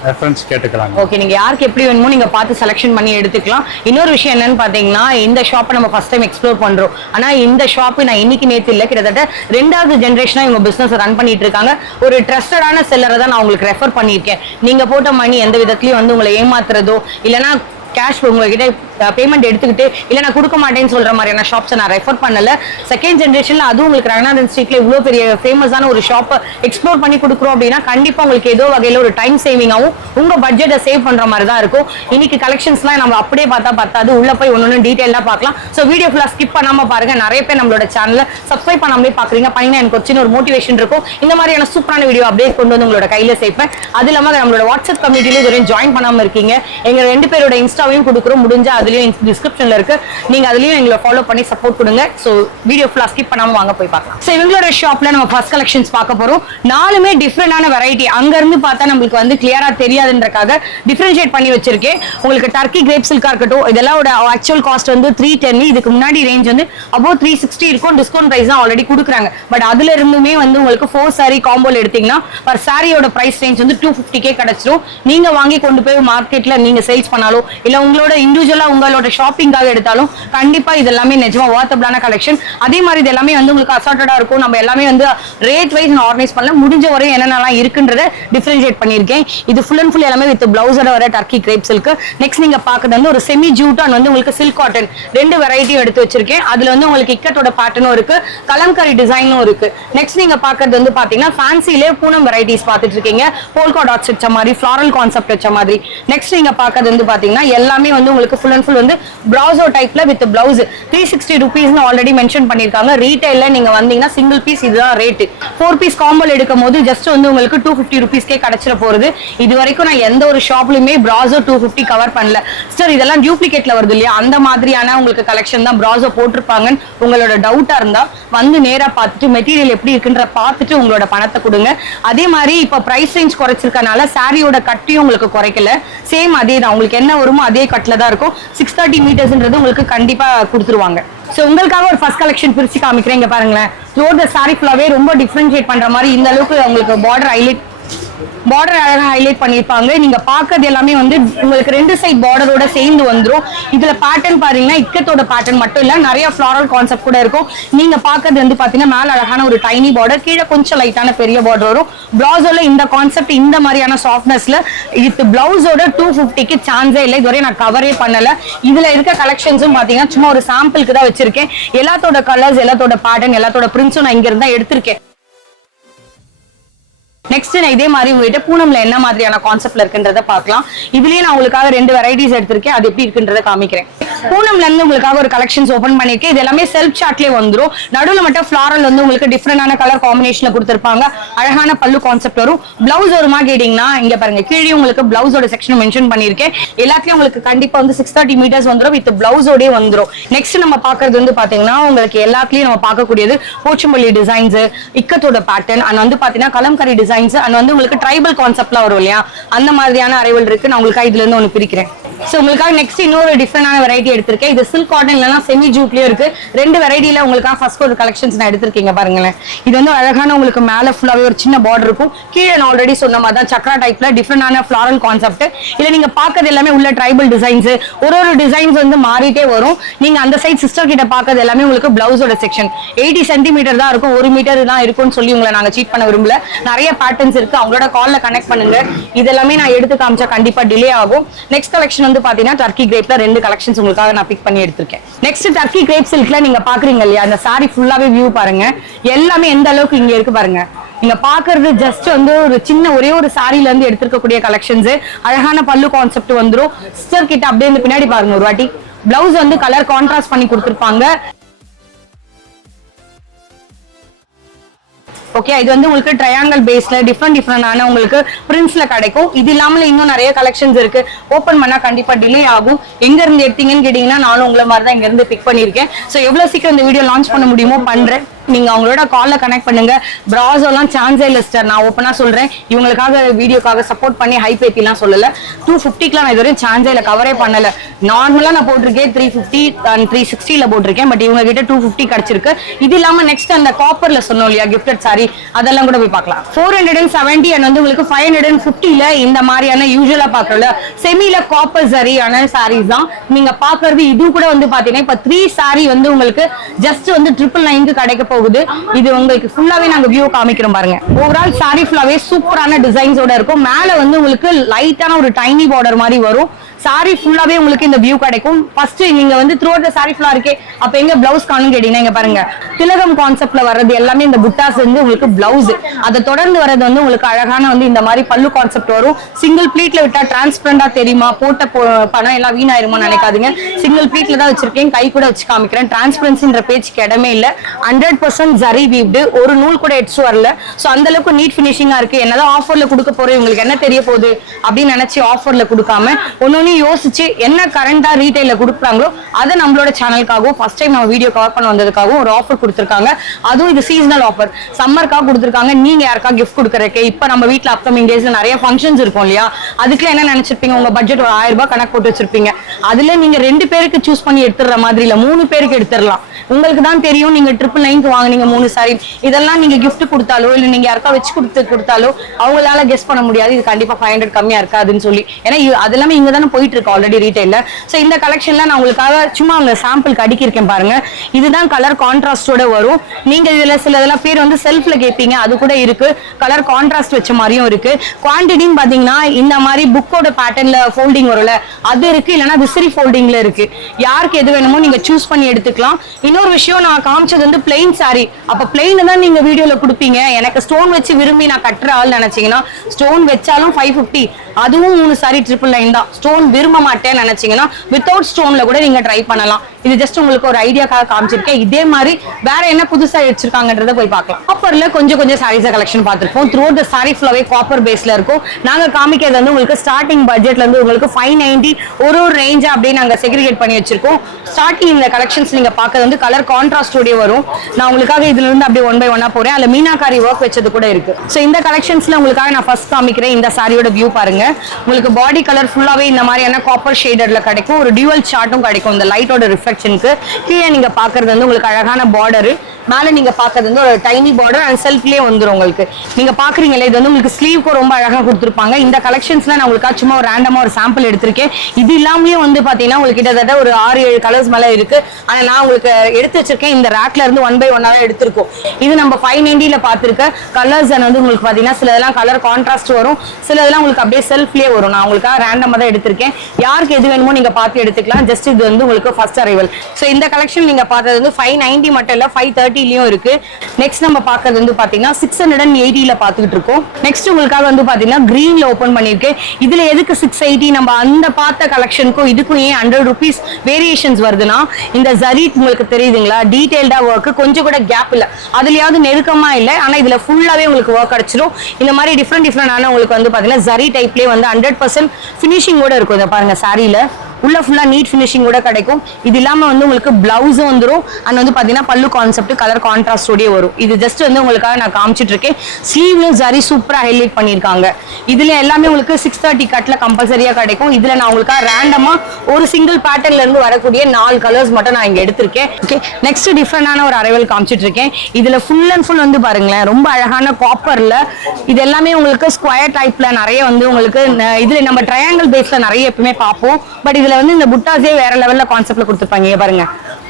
ரெஃபரன்ஸ் கேட்டுக்கலாம். ஓகே, நீங்க யாருக்கு எப்படி வேணுமோ நீங்க பார்த்து செலக்ஷன் பண்ணி எடுத்துக்கலாம். இன்னொரு விஷயம் என்னன்னு பாத்தீங்கன்னா, இந்த ஷாப்பை நம்ம ஃபர்ஸ்ட் டைம் எக்ஸ்ப்ளோர் பண்றோம். ஆனா இந்த ஷாப் நான் இன்னைக்கு நேத்து இல்ல, கிட்டத்தட்ட 2வது ஜெனரேஷனா இவங்க பிசினஸ் ரன் பண்ணிட்டு இருக்காங்க. ஒரு ட்ரஸ்டடான செல்லரை தான் நான் உங்களுக்கு ரெஃபர் பண்ணியிருக்கேன். நீங்க போட்ட மணி எந்த விதத்துலயும் வந்து உங்களை ஏமாத்துறதோ இல்லைன்னா கேஷ் உங்ககிட்ட பேமெண்ட் எடுத்துக்கிட்டு இல்லை நான் கொடுக்க மாட்டேன்னு சொல்ற மாதிரியான ஷாப்ஸை நான் ரெஃபர் பண்ணல. செகண்ட் ஜென்ரேஷன்ல அதுவும் உங்களுக்கு ரங்கநாதன் ஸ்ட்ரீட்ல இவ்வளோ பெரிய ஃபேமஸான ஒரு ஷாப்பை எக்ஸ்ப்ளோர் பண்ணி கொடுக்குறோம் அப்படின்னா கண்டிப்பா உங்களுக்கு ஏதோ வகையில ஒரு டைம் சேவிங்காகவும் உங்க பட்ஜெட்டை சேவ் பண்ற மாதிரி தான் இருக்கும். இன்னைக்கு கலெக்ஷன்ஸ்லாம் நம்ம அப்படியே பார்த்தா பத்தாது, உள்ள போய் ஒன்னொன்னு டீடைலா பார்க்கலாம். ஸோ வீடியோ ஃபுல்லா ஸ்கிப் பண்ணாம பாருங்க. நிறைய பேர் நம்மளோட சேனலை சப்ஸ்கிரைப் பண்ணாமலே பாக்குறீங்க. பண்ணீங்கன்னா எனக்கு ஒரு சின்ன ஒரு மோட்டிவேஷன் இருக்கும். இந்த மாதிரியான சூப்பரான வீடியோ அப்படியே கொண்டு வந்து உங்களோட கையில சேர்ப்பேன். அது இல்லாம நம்மளோட வாட்ஸ்அப் கம்யூனிட்டில இதுவரையும் ஜாயின் பண்ணாம இருக்கீங்க, எங்க 2 பேரோட இன்ஸ்டாவையும் கொடுக்குறோம். முடிஞ்சா அதுலயும் டிஸ்கிரிப்ஷன்ல இருக்கு, நீங்க அதுலயும் எங்களை ஃபாலோ பண்ணி சப்போர்ட் கொடுங்க. சோ வீடியோ ஃபுல்லா ஸ்கிப் பண்ணாம வாங்க போய் பார்க்கலாம். சோ இவங்களோட ஷாப்ல நம்ம ஃபர்ஸ்ட் கலெக்ஷன்ஸ் பார்க்க போறோம். 4மே டிஃபரெண்டான வெரைட்டி. அங்க இருந்து பார்த்தா நம்மளுக்கு வந்து கிளியரா தெரியாதுன்றக்காக டிஃபரன்ஷியேட் பண்ணி வச்சிருக்கேன். உங்களுக்கு டர்க்கி கிரேப் சில்கா இருக்கட்டும், இதெல்லாம் ஆக்சுவல் காஸ்ட் வந்து 310. இதுக்கு முன்னாடி ரேஞ்ச் வந்து அபோவ் 360 இருக்கும். டிஸ்கவுண்ட் பிரைஸ் தான் ஆல்ரெடி கொடுக்குறாங்க. பட் அதுல இருந்துமே வந்து உங்களுக்கு 4 saree காம்போல எடுத்தீங்கன்னா பர் சாரியோட பிரைஸ் ரேஞ்ச் வந்து 250K கிடைச்சிரும். நீங்க வாங்கி கொண்டு போய் மார்க்கெட்ல நீங்க சேல்ஸ் பண்ணாலும் இல்ல உங்களோட இண்டிவிஜுவலா உங்களோட ஷாப்பிங்காக எடுத்தாலும் கண்டிப்பா இது எல்லாமே நிஜமா வார்த்தபிளான கலெக்ஷன். அதே மாதிரி இது எல்லாமே வந்து உங்களுக்கு அசார்ட்டடா இருக்கும். நம்ம எல்லாமே வந்து ரேட் வைஸ் நான் ஆர்கனைஸ் பண்ணல, முடிஞ்ச வரையும் என்னென்னலாம் இருக்குன்றத டிஃபரன்ஷியேட் பண்ணியிருக்கேன். இது ஃபுல் அண்ட் ஃபுல் எல்லாமே வித் பிளவுஸோட வர டர்க்கி கிரேப் சில்க். நெக்ஸ்ட் நீங்க பாக்குறது வந்து ஒரு செமி ஜூட் அண்ட் வந்து உங்களுக்கு சில்க் காட்டன் ரெண்டு வெரைட்டியும் எடுத்து வச்சிருக்கேன். அதுல வந்து உங்களுக்கு இக்கட்டோட பேட்டர்னும் இருக்கு, கலம்கரி டிசைனும் இருக்கு. நெக்ஸ்ட் நீங்க பாக்குறது வந்து பாத்தீங்கன்னா ஃபேன்சிலே பூனம் வெரைட்டிஸ் பாத்துட்டு இருக்கீங்க, போல்கா டாட்ஸ் வச்ச மாதிரி, ஃபிளாரல் கான்செப்ட் வச்ச மாதிரி. நெக்ஸ்ட் நீங்க பாக்குறது வந்து பாத்தீங்கன்னா எல்லாமே வந்து உங்களுக்கு ஃபுல் அண்ட் ஃபுல் வந்து பிராசோ டைப்ல with blouse 360 rupees already mention பண்ணிருக்காங்க. ரீட்டைல்ல நீங்க வந்தீங்கன்னா சிங்கிள் பீஸ் இதுதான் ரேட். 4 பீஸ் காம்போல எடுக்கும் போது ஜஸ்ட் வந்து உங்களுக்கு 250 rupeesக்கே கிடைச்சிட போறது. இது வரைக்கும் நான் எந்த ஒரு ஷாப்லயுமே பிராசோ 250 கவர் பண்ணல சார். இதெல்லாம் டூப்ளிகேட்ல வருது இல்லையா, அந்த மாதிரியான உங்களுக்கு கலெக்ஷன் தான் பிராசோ போட்டிருப்பாங்கன்னு உங்களோட டவுட்டா இருந்தா வந்து நேரா பார்த்துட்டு மெட்டீரியல் எப்படி இருக்குன்ற பார்த்துட்டு உங்களோட பணத்தை கொடுங்க. அதே மாதிரி இப்போ பிரைஸ் ரேஞ்ச் குறைச்சிருக்கனால சாரியோட கட்டியும் உங்களுக்கு குறைக்கல, சேம் அதே தான். உங்களுக்கு என்ன வருமோ அதே கட்டில தான் இருக்கும். 630 மீட்டர்ஸ்ன்றது உங்களுக்கு கண்டிப்பா கொடுத்துருவாங்க. சோ உங்களுக்காக ஒரு ஃபர்ஸ்ட் கலெக்ஷன் பிரிச்சு காமிக்கிறேன். இங்க பாருங்களேன், த்ரோட் தி சாரி ஃபுல்லாவே ரொம்ப டிஃபரன்ஷியேட் பண்ற மாதிரி இந்த அளவுக்கு உங்களுக்கு பார்டர் அழகா ஹைலைட் பண்ணிருப்பாங்க. நீங்க பாக்குறது எல்லாமே வந்து உங்களுக்கு ரெண்டு சைட் பார்டரோட சேர்ந்து வந்துரும். இதுல பேட்டர்ன் பாத்தீங்கன்னா இக்கத்தோட பேட்டர்ன் மட்டும் இல்ல, நிறைய ஃபிளாரல் கான்செப்ட் கூட இருக்கும். நீங்க பாக்குறது வந்து பாத்தீங்கன்னா மேல அழகான ஒரு டைனி பார்டர், கீழே கொஞ்சம் லைட்டான பெரிய பார்டர் வரும். பிளவுஸோட இந்த கான்செப்ட் இந்த மாதிரியான சாஃப்ட்னஸ்ல இது பிளவுஸோட 250க்கு சான்ஸே இல்லை. இதுவரை நான் கவரே பண்ணல. இதுல இருக்க கலெக்ஷன்ஸும் பாத்தீங்கன்னா சும்மா ஒரு சாம்பிளுக்கு தான் வச்சிருக்கேன். எல்லாத்தோட கலர்ஸ், எல்லாத்தோட பேட்டர்ன், எல்லாத்தோட பிரிண்ட்ஸும் நான் இங்க இருந்தா எடுத்திருக்கேன். நெக்ஸ்ட் நான் இதே மாதிரி உங்ககிட்ட பூனம்ல என்ன மாதிரியான கான்செப்ட்ல இருக்குன்றத பார்க்கலாம். இதுலயே நான் உங்களுக்காக ரெண்டு வெரைட்டிஸ் எடுத்திருக்கேன், அது எப்படி இருக்குன்றத காமிக்கிறேன். பூனம்ல இருந்து உங்களுக்காக ஒரு கலெக்ஷன்ஸ் ஓபன் பண்ணிருக்கேன். இது எல்லாமே செல்ஃப் சார்ட்லயே வந்துரும். நடுவுல மட்டும் ஃபிளாரல் வந்து உங்களுக்கு டிஃபரெண்டான கலர் காம்பினேஷன்ல கொடுத்திருப்பாங்க. அழகான பல்லு கான்செப்ட் வரும். பிளவுஸ் வருமா கேட்டீங்கன்னா இங்க பாருங்க, கீழே உங்களுக்கு பிளவுஸோட செக்ஷன் மென்ஷன் பண்ணிருக்கேன். எல்லாத்துலயும் உங்களுக்கு கண்டிப்பா வந்து 630 மீட்டர்ஸ் வந்துரும், வித் பிளவுஸோடய வந்துரும். நெக்ஸ்ட் நம்ம பாக்குறது வந்து பாத்தீங்கன்னா உங்களுக்கு எல்லாத்துலயும் நம்ம பார்க்கக்கூடியது போச்சம்பள்ளி டிசைன்ஸ், இக்கத்தோட பேட்டர்ன் அண்ட் வந்து பாத்தீங்கன்னா கலம்கரி டிசைன் அண்ட் வந்து உங்களுக்கு ட்ரைபல் கான்செப்ட்லாம் வரும் இல்லையா, அந்த மாதிரியான அரைவல் இருக்கு. நான் உங்களுக்கு இதுல இருந்து ஒன்னு பிரிக்கிறேன். சோ உங்களுக்காக நெக்ஸ்ட் இன்னொரு டிஃபரெண்டான வெரைட்டி எடுத்திருக்கேன். இது சில்க் காட்டன் இல்லனா செமி ஜூட்லயும் இருக்கு. ரெண்டு வெரைட்டில உங்களுக்காக ஃபர்ஸ்ட் ஒரு கலெக்ஷன்ஸ் நான் எடுத்திருக்கீங்க பாருங்களேன். இது வந்து அழகான உங்களுக்கு மேல ஃபுல்லாவே ஒரு சின்ன பார்டர் இருக்கும், கீழே நான் ஆல்ரெடி சொன்ன மாதிரி தான் சக்ரா டைப்ல டிஃபரெண்டான ஃபிளாரல் கான்செப்ட். இல்ல நீங்க பாக்குறது எல்லாமே உள்ள ட்ரைபல் டிசைன்ஸ், ஒரு டிசைன்ஸ் வந்து மாறிட்டே வரும். நீங்க அந்த சைட் சிஸ்டர் கிட்ட பாக்குறது எல்லாமே உங்களுக்கு பிளவுஸோட செக்ஷன் 80 சென்டிமீட்டர் தான் இருக்கும், 1 மீட்டர் தான் இருக்கும்னு சொல்லி உங்களை நாங்க சீட் பண்ண விரும்பல. நிறைய பேட்டர்ன்ஸ் இருக்கு, அவங்களோட கால்ல கனெக்ட் பண்ணுங்க. இதெல்லாமே நான் எடுத்து காமிச்சா கண்டிப்பா டிலே ஆகும். நெக்ஸ்ட் கலெக்ஷன் வந்து பாத்தீங்கன்னா டர்க்கி கிரேப்ல ரெண்டு கலெக்ஷன்ஸ் உங்களுக்காக நான் பிக் பண்ணி எடுத்திருக்கேன். நெக்ஸ்ட் டர்க்கி கிரேப் சில்க்ல நீங்க பாக்குறீங்க இல்லையா, அந்த சாரி ஃபுல்லாவே வியூ பாருங்க. எல்லாமே எந்த அளவுக்கு இங்க இருக்கு பாருங்க. நீங்க பாக்குறது ஜஸ்ட் வந்து ஒரு சின்ன ஒரே ஒரு சாரில இருந்து எடுத்திருக்கக்கூடிய கலெக்ஷன்ஸ். அழகான பல்லு கான்செப்ட் வந்துரும். சிஸ்டர் கிட்ட அப்படியே இந்த பின்னாடி பாருங்க ஒரு வாட்டி. பிளவுஸ் வந்து கலர் கான்ட்ராஸ்ட் பண்ணி கொடுத்திருப்பாங்க. ஓகே, இது வந்து உங்களுக்கு ட்ரையாங்கிள் பேஸ்ல டிஃபரெண்டான உங்களுக்கு பிரிண்ட்ஸ்ல கிடைக்கும். இது இல்லாம இன்னும் நிறைய கலெக்ஷன்ஸ் இருக்கு. ஓபன் பண்ணா கண்டிப்பா டிலே ஆகும். எங்க இருந்து எடுத்தீங்கன்னு கேட்டீங்கன்னா நானும் உங்களை மாதிரி தான் இங்க இருந்து பிக் பண்ணிருக்கேன். சோ எவ்வளவு சீக்கிரம் இந்த வீடியோ லான்ச் பண்ண முடியுமோ பண்றேன். நீங்க அவங்களோட கால்ல கனெக்ட் பண்ணுங்க. பிராசோலாம் சான்ஸே இல்ல சிஸ்டர், நான் ஓப்பனா சொல்றேன். இவங்களுக்காக வீடியோக்காக சப்போர்ட் பண்ணி ஹை பேத்திலாம் சொல்லல. 250க்குலாம் நான் இதுவரையும் சான்ஸே இல்ல, கவரே பண்ணல. நார்மலா நான் போட்டிருக்கேன் 350 and 360ல போட்டிருக்கேன். பட் இவங்க கிட்ட 250 கிடைச்சிருக்கு. இது இல்லாம நெக்ஸ்ட் அந்த காப்பர்ல சொன்னோம் இல்லையா கிஃப்டட் சாரி, அதெல்லாம் கூட போய் பார்க்கலாம். 470 and வந்து உங்களுக்கு 550ல இந்த மாதிரியான யூசுவலா பாக்குறல செமில காப்பர் சரியான சாரீஸ் தான் நீங்க பாக்குறது. இது கூட வந்து பாத்தீங்கன்னா இப்ப 3 சாரி வந்து உங்களுக்கு ஜஸ்ட் வந்து 999க்கு கிடைக்க போகுது. இது உங்களுக்கு ஃபுல்லாவே நாங்க வியூ காமிக்கிறோம் பாருங்க. ஓவரால் சாரி ஃபுல்லாவே சூப்பரான டிசைன்ஸோட இருக்கும். மேல வந்து உங்களுக்கு லைட்டான ஒரு டைனி பார்டர் மாதிரி வரும். சாரி ஃபுல்லாவே உங்களுக்கு இந்த வியூ கிடைக்கும். ஃபர்ஸ்ட் நீங்க வந்து த்ரூ அவுட் தி சாரி ஃபுல்லா இருக்கே, அப்ப எங்க பிளவுஸ் காணும் கேட்டீங்கன்னா இங்க பாருங்க. திலகம் கான்செப்ட்ல வர்றது எல்லாமே இந்த புட்டாஸ் வந்து உங்களுக்கு பிளவுஸ். அதை தொடர்ந்து வர்றது வந்து உங்களுக்கு அழகான வந்து இந்த மாதிரி பல்லு கான்செப்ட் வரும். சிங்கிள் ப்ளீட்ல விட்டா டிரான்ஸ்பரண்டா தெரியுமா, போட்ட பணம் எல்லாம் வீணாயிருமா நினைக்காதீங்க. சிங்கிள் ப்ளீட்ல தான் வச்சிருக்கேன், கை கூட வச்சு காமிக்கிறேன். டிரான்ஸ்பரன்சின்ற பேச்சுக்கு இடமே இல்ல. 100% ஜரி வீவ்டு, ஒரு நூல் கூட எட்ஸ் வரல. சோ அந்த அளவுக்கு நீட் ஃபினிஷிங்கா இருக்கு. என்னதான் ஆஃபர்ல கொடுக்க போறேன், உங்களுக்கு என்ன தெரிய போகுது அப்படின்னு நினைச்சு ஆஃபர்ல கொடுக்காம ஒன்னு யோசிச்சு என்ன கரண்டா ரீட்டைல கொடுக்குறாங்களோ அதை நம்மளோட சேனலுக்காகவும் ஃபர்ஸ்ட் டைம் நம்ம வீடியோ கவர் பண்ண வந்ததுக்காகவும் ஒரு ஆஃபர் கொடுத்துருக்காங்க. அதுவும் இது சீசனல் ஆஃபர், சம்மருக்காக கொடுத்துருக்காங்க. நீங்க யாருக்கா கிஃப்ட் கொடுக்கறதுக்கு இப்ப நம்ம வீட்டுல அப்கமிங் டேஸ்ல நிறைய ஃபங்க்ஷன்ஸ் இருக்கும் இல்லையா, அதுக்குள்ள என்ன நினைச்சிருப்பீங்க, உங்க பட்ஜெட் ஒரு 1000 ரூபாய் கணக்கு போட்டு வச்சிருப்பீங்க. அதுல நீங்க 2 பேருக்கு சூஸ் பண்ணி எடுத்துற மாதிரி இல்ல, 3 பேருக்கு எடுத்துடலாம். உங்களுக்கு தான் தெரியும், நீங்க 999 வாங்குனீங்க 3 சாரி. இதெல்லாம் நீங்க கிஃப்ட் கொடுத்தாலோ இல்ல நீங்க யாருக்கா வச்சு கொடுத்தாலோ அவங்களால கெஸ் பண்ண முடியாது இது கண்டிப்பா 500 கம்மியா இருக்காதுன்னு சொல்லி. ஏன்னா அது எல்லாமே இங்க தானே போயிட்டு இருக்கு ஆல்ரெடி ரீட்டைல்ல. ஸோ இந்த கலெக்ஷன்ல நான் உங்களுக்காக சும்மா அந்த சாம்பிளுக்கு அடுக்கியிருக்கேன் பாருங்க. இதுதான் கலர் கான்ட்ராஸ்டோட வரும். நீங்க இதுல சில இதெல்லாம் பேர் வந்து செல்ஃப்ல கேட்பீங்க, அது கூட இருக்கு. கலர் கான்ட்ராஸ்ட் வச்ச மாதிரியும் இருக்கு. குவான்டிட்டின்னு பாத்தீங்கன்னா இந்த மாதிரி புக்கோட பேட்டர்ன்ல ஃபோல்டிங் வரும்ல அது இருக்கு, இல்லைன்னா விசிறி ஃபோல்டிங்ல இருக்கு. யாருக்கு எது வேணுமோ நீங்க சூஸ் பண்ணி எடுத்துக்கலாம். இன்னொரு விஷயம், நான் காமிச்சது வந்து பிளெயின் சாரி. அப்ப பிளெயின் தான் நீங்க வீடியோல கொடுப்பீங்க. எனக்கு ஸ்டோன் வச்சு விரும்பி நான் கட்டுற ஆள் நினைச்சீங்கன்னா ஸ்டோன் வச்சாலும் 550, அதுவும் 3 சாரி 999 தான். ஸ்டோன் விரும்ப மாட்டேன்னு நினைச்சீங்கன்னா வித்தவுட் ஸ்டோன்ல கூட நீங்க ட்ரை பண்ணலாம். இது ஜஸ்ட் உங்களுக்கு ஒரு ஐடியாக்காக காமிச்சிருக்கேன். இதே மாதிரி வேற என்ன புதுசா வச்சிருக்காங்கன்றத போய் பார்க்கலாம். காப்பர்ல கொஞ்சம் சாரீஸ் கலெக்ஷன் பார்த்திருப்போம். த்ரூ த சாரி ஃபுல்லாவே காப்பர் பேஸ்ல இருக்கும். நாங்க காமிக்கிறது வந்து உங்களுக்கு ஸ்டார்டிங் பட்ஜெட்ல இருந்து உங்களுக்கு 590 ஒரு ரேஞ்சா அப்படியே நாங்க செக்ரிகேட் பண்ணி வச்சிருக்கோம். ஸ்டார்டிங் இந்த கலெக்ஷன்ஸ் நீங்க பார்க்கறது வந்து கலர் கான்ட்ராஸ்டோட வரும். நான் உங்களுக்காக இதுல இருந்து அப்படியே 1 by 1 போறேன். அதுல மீனாகாரி ஒர்க் வச்சது கூட இருக்கு. சோ இந்த கலெக்ஷன்ஸ்ல உங்களுக்காக நான் ஃபர்ஸ்ட் காமிக்கிறேன். இந்த சாரியோட வியூ பாருங்க. உங்களுக்கு பாடி கலர் ஃபுல்லாவே இந்த மாதிரியான காப்பர் ஷேடர்ல கிடைக்கும். ஒரு டியூவல் சார்ட்டும் கிடைக்கும் இந்த லைட்டோட ரிஃப்ளெக்ஷனுக்கு. கீழே நீங்க பாக்குறது வந்து உங்களுக்கு அழகான பார்டர், மேல நீங்க பாக்குறது வந்து ஒரு டைனி பார்டர் அண்ட் செல்ஃப்லயே வந்துரும். உங்களுக்கு நீங்க பாக்குறீங்களே இது வந்து உங்களுக்கு ஸ்லீவ்க்கு ரொம்ப அழகா கொடுத்துருப்பாங்க. இந்த கலெக்ஷன்ஸ்ல நான் உங்களுக்கு சும்மா ஒரு ரேண்டமா ஒரு சாம்பிள் எடுத்திருக்கேன். இது இல்லாமலே வந்து பாத்தீங்கன்னா உங்களுக்கு கிட்டத்தட்ட ஒரு 6-7 கலர்ஸ் மேல இருக்கு. ஆனா நான் உங்களுக்கு எடுத்து வச்சிருக்கேன். இந்த ரேக்ல இருந்து 1 by 1 எடுத்திருக்கோம். இது நம்ம 590ல பாத்துருக்க கலர்ஸ் வந்து உங்களுக்கு பாத்தீங்கன்னா சில இதெல்லாம் கலர் கான்ட்ராஸ்ட் வரும், சில இதெல்லாம் உங்களுக்கு அப்படியே செல்ஃப்லயே வரும். நான் உங்களுக்கு ரேண்டமா தான் எடுத்திருக்கேன். யாருக்கு எது வேணுமோ நீங்க பார்த்து எடுத்துக்கலாம். ஜஸ்ட் இது வந்து உங்களுக்கு ஃபர்ஸ்ட் அரைவல். சோ இந்த கலெக்ஷன் நீங்க பார்த்தது வந்து 590 மட்டும் இல்ல 530லயும் இருக்கு. நெக்ஸ்ட் நம்ம பார்க்கிறது வந்து பாத்தீங்கன்னா 680ல பாத்துக்கிட்டு இருக்கோம். நெக்ஸ்ட் உங்களுக்காக வந்து பாத்தீங்கன்னா கிரீன்ல ஓபன் பண்ணிருக்கேன். இதுல எதுக்கு 680 நம்ம அந்த பார்த்த கலெக்ஷனுக்கும் இதுக்கும் ஏன் 100 rupees வேரியேஷன்ஸ் வருதுன்னா இந்த ஜரி உங்களுக்கு தெரியுதுங்களா, டீடைல்டா ஒர்க், கொஞ்சம் கூட கேப் இல்ல, அதுலயாவது நெருக்கமா இல்ல. ஆனா இதுல ஃபுல்லாவே உங்களுக்கு ஒர்க் கிடைச்சிடும். இந்த மாதிரி டிஃப்ரெண்டான உங்களுக்கு வந்து பாத்தீங்கன்னா ஜரி டைப்லயே வந்து 100% ஃபினிஷிங் கூட இருக்கும். இத பாருங்க சாரியில உள்ள ஃபுல்லா நீட் ஃபினிஷிங் கூட கிடைக்கும். இது இல்லாம வந்து உங்களுக்கு பிளவுஸும் வந்துரும். அண்ட் வந்து பாத்தீங்கன்னா பல்லு கான்செப்ட் கலர் கான்ட்ராஸ்டோடய வரும். இது ஜஸ்ட் வந்து உங்களுக்காக நான் காமிச்சிட்டு இருக்கேன். ஸ்லீவ்ல ஜரி சூப்பரா ஹைலைட் பண்ணிருக்காங்க. இதுல எல்லாமே உங்களுக்கு 630 கட்ல கம்பல்சரியா கிடைக்கும். இதுல நான் உங்களுக்காக ரேண்டமா ஒரு சிங்கிள் பேட்டர்ன்ல இருந்து வரக்கூடிய 4 கலர்ஸ் மட்டும் நான் இங்க எடுத்திருக்கேன். ஓகே, நெக்ஸ்ட் டிஃபரெண்டான ஒரு அரைவல் காமிச்சிட்டு இருக்கேன். இதுல ஃபுல் அண்ட் ஃபுல் வந்து பாருங்களேன் ரொம்ப அழகான காப்பர்ல இது எல்லாமே உங்களுக்கு ஸ்கொயர் டைப்ல நிறைய வந்து உங்களுக்கு இதுல நம்ம ட்ரையாங்கிள் பேஸ்ல நிறைய எப்பவுமே பார்ப்போம். பட் இதுல வந்து இந்த புட்டாஸே வேற லெவல்ல கான்செப்ட்ல கொடுத்துருப்பாங்க. பாருங்க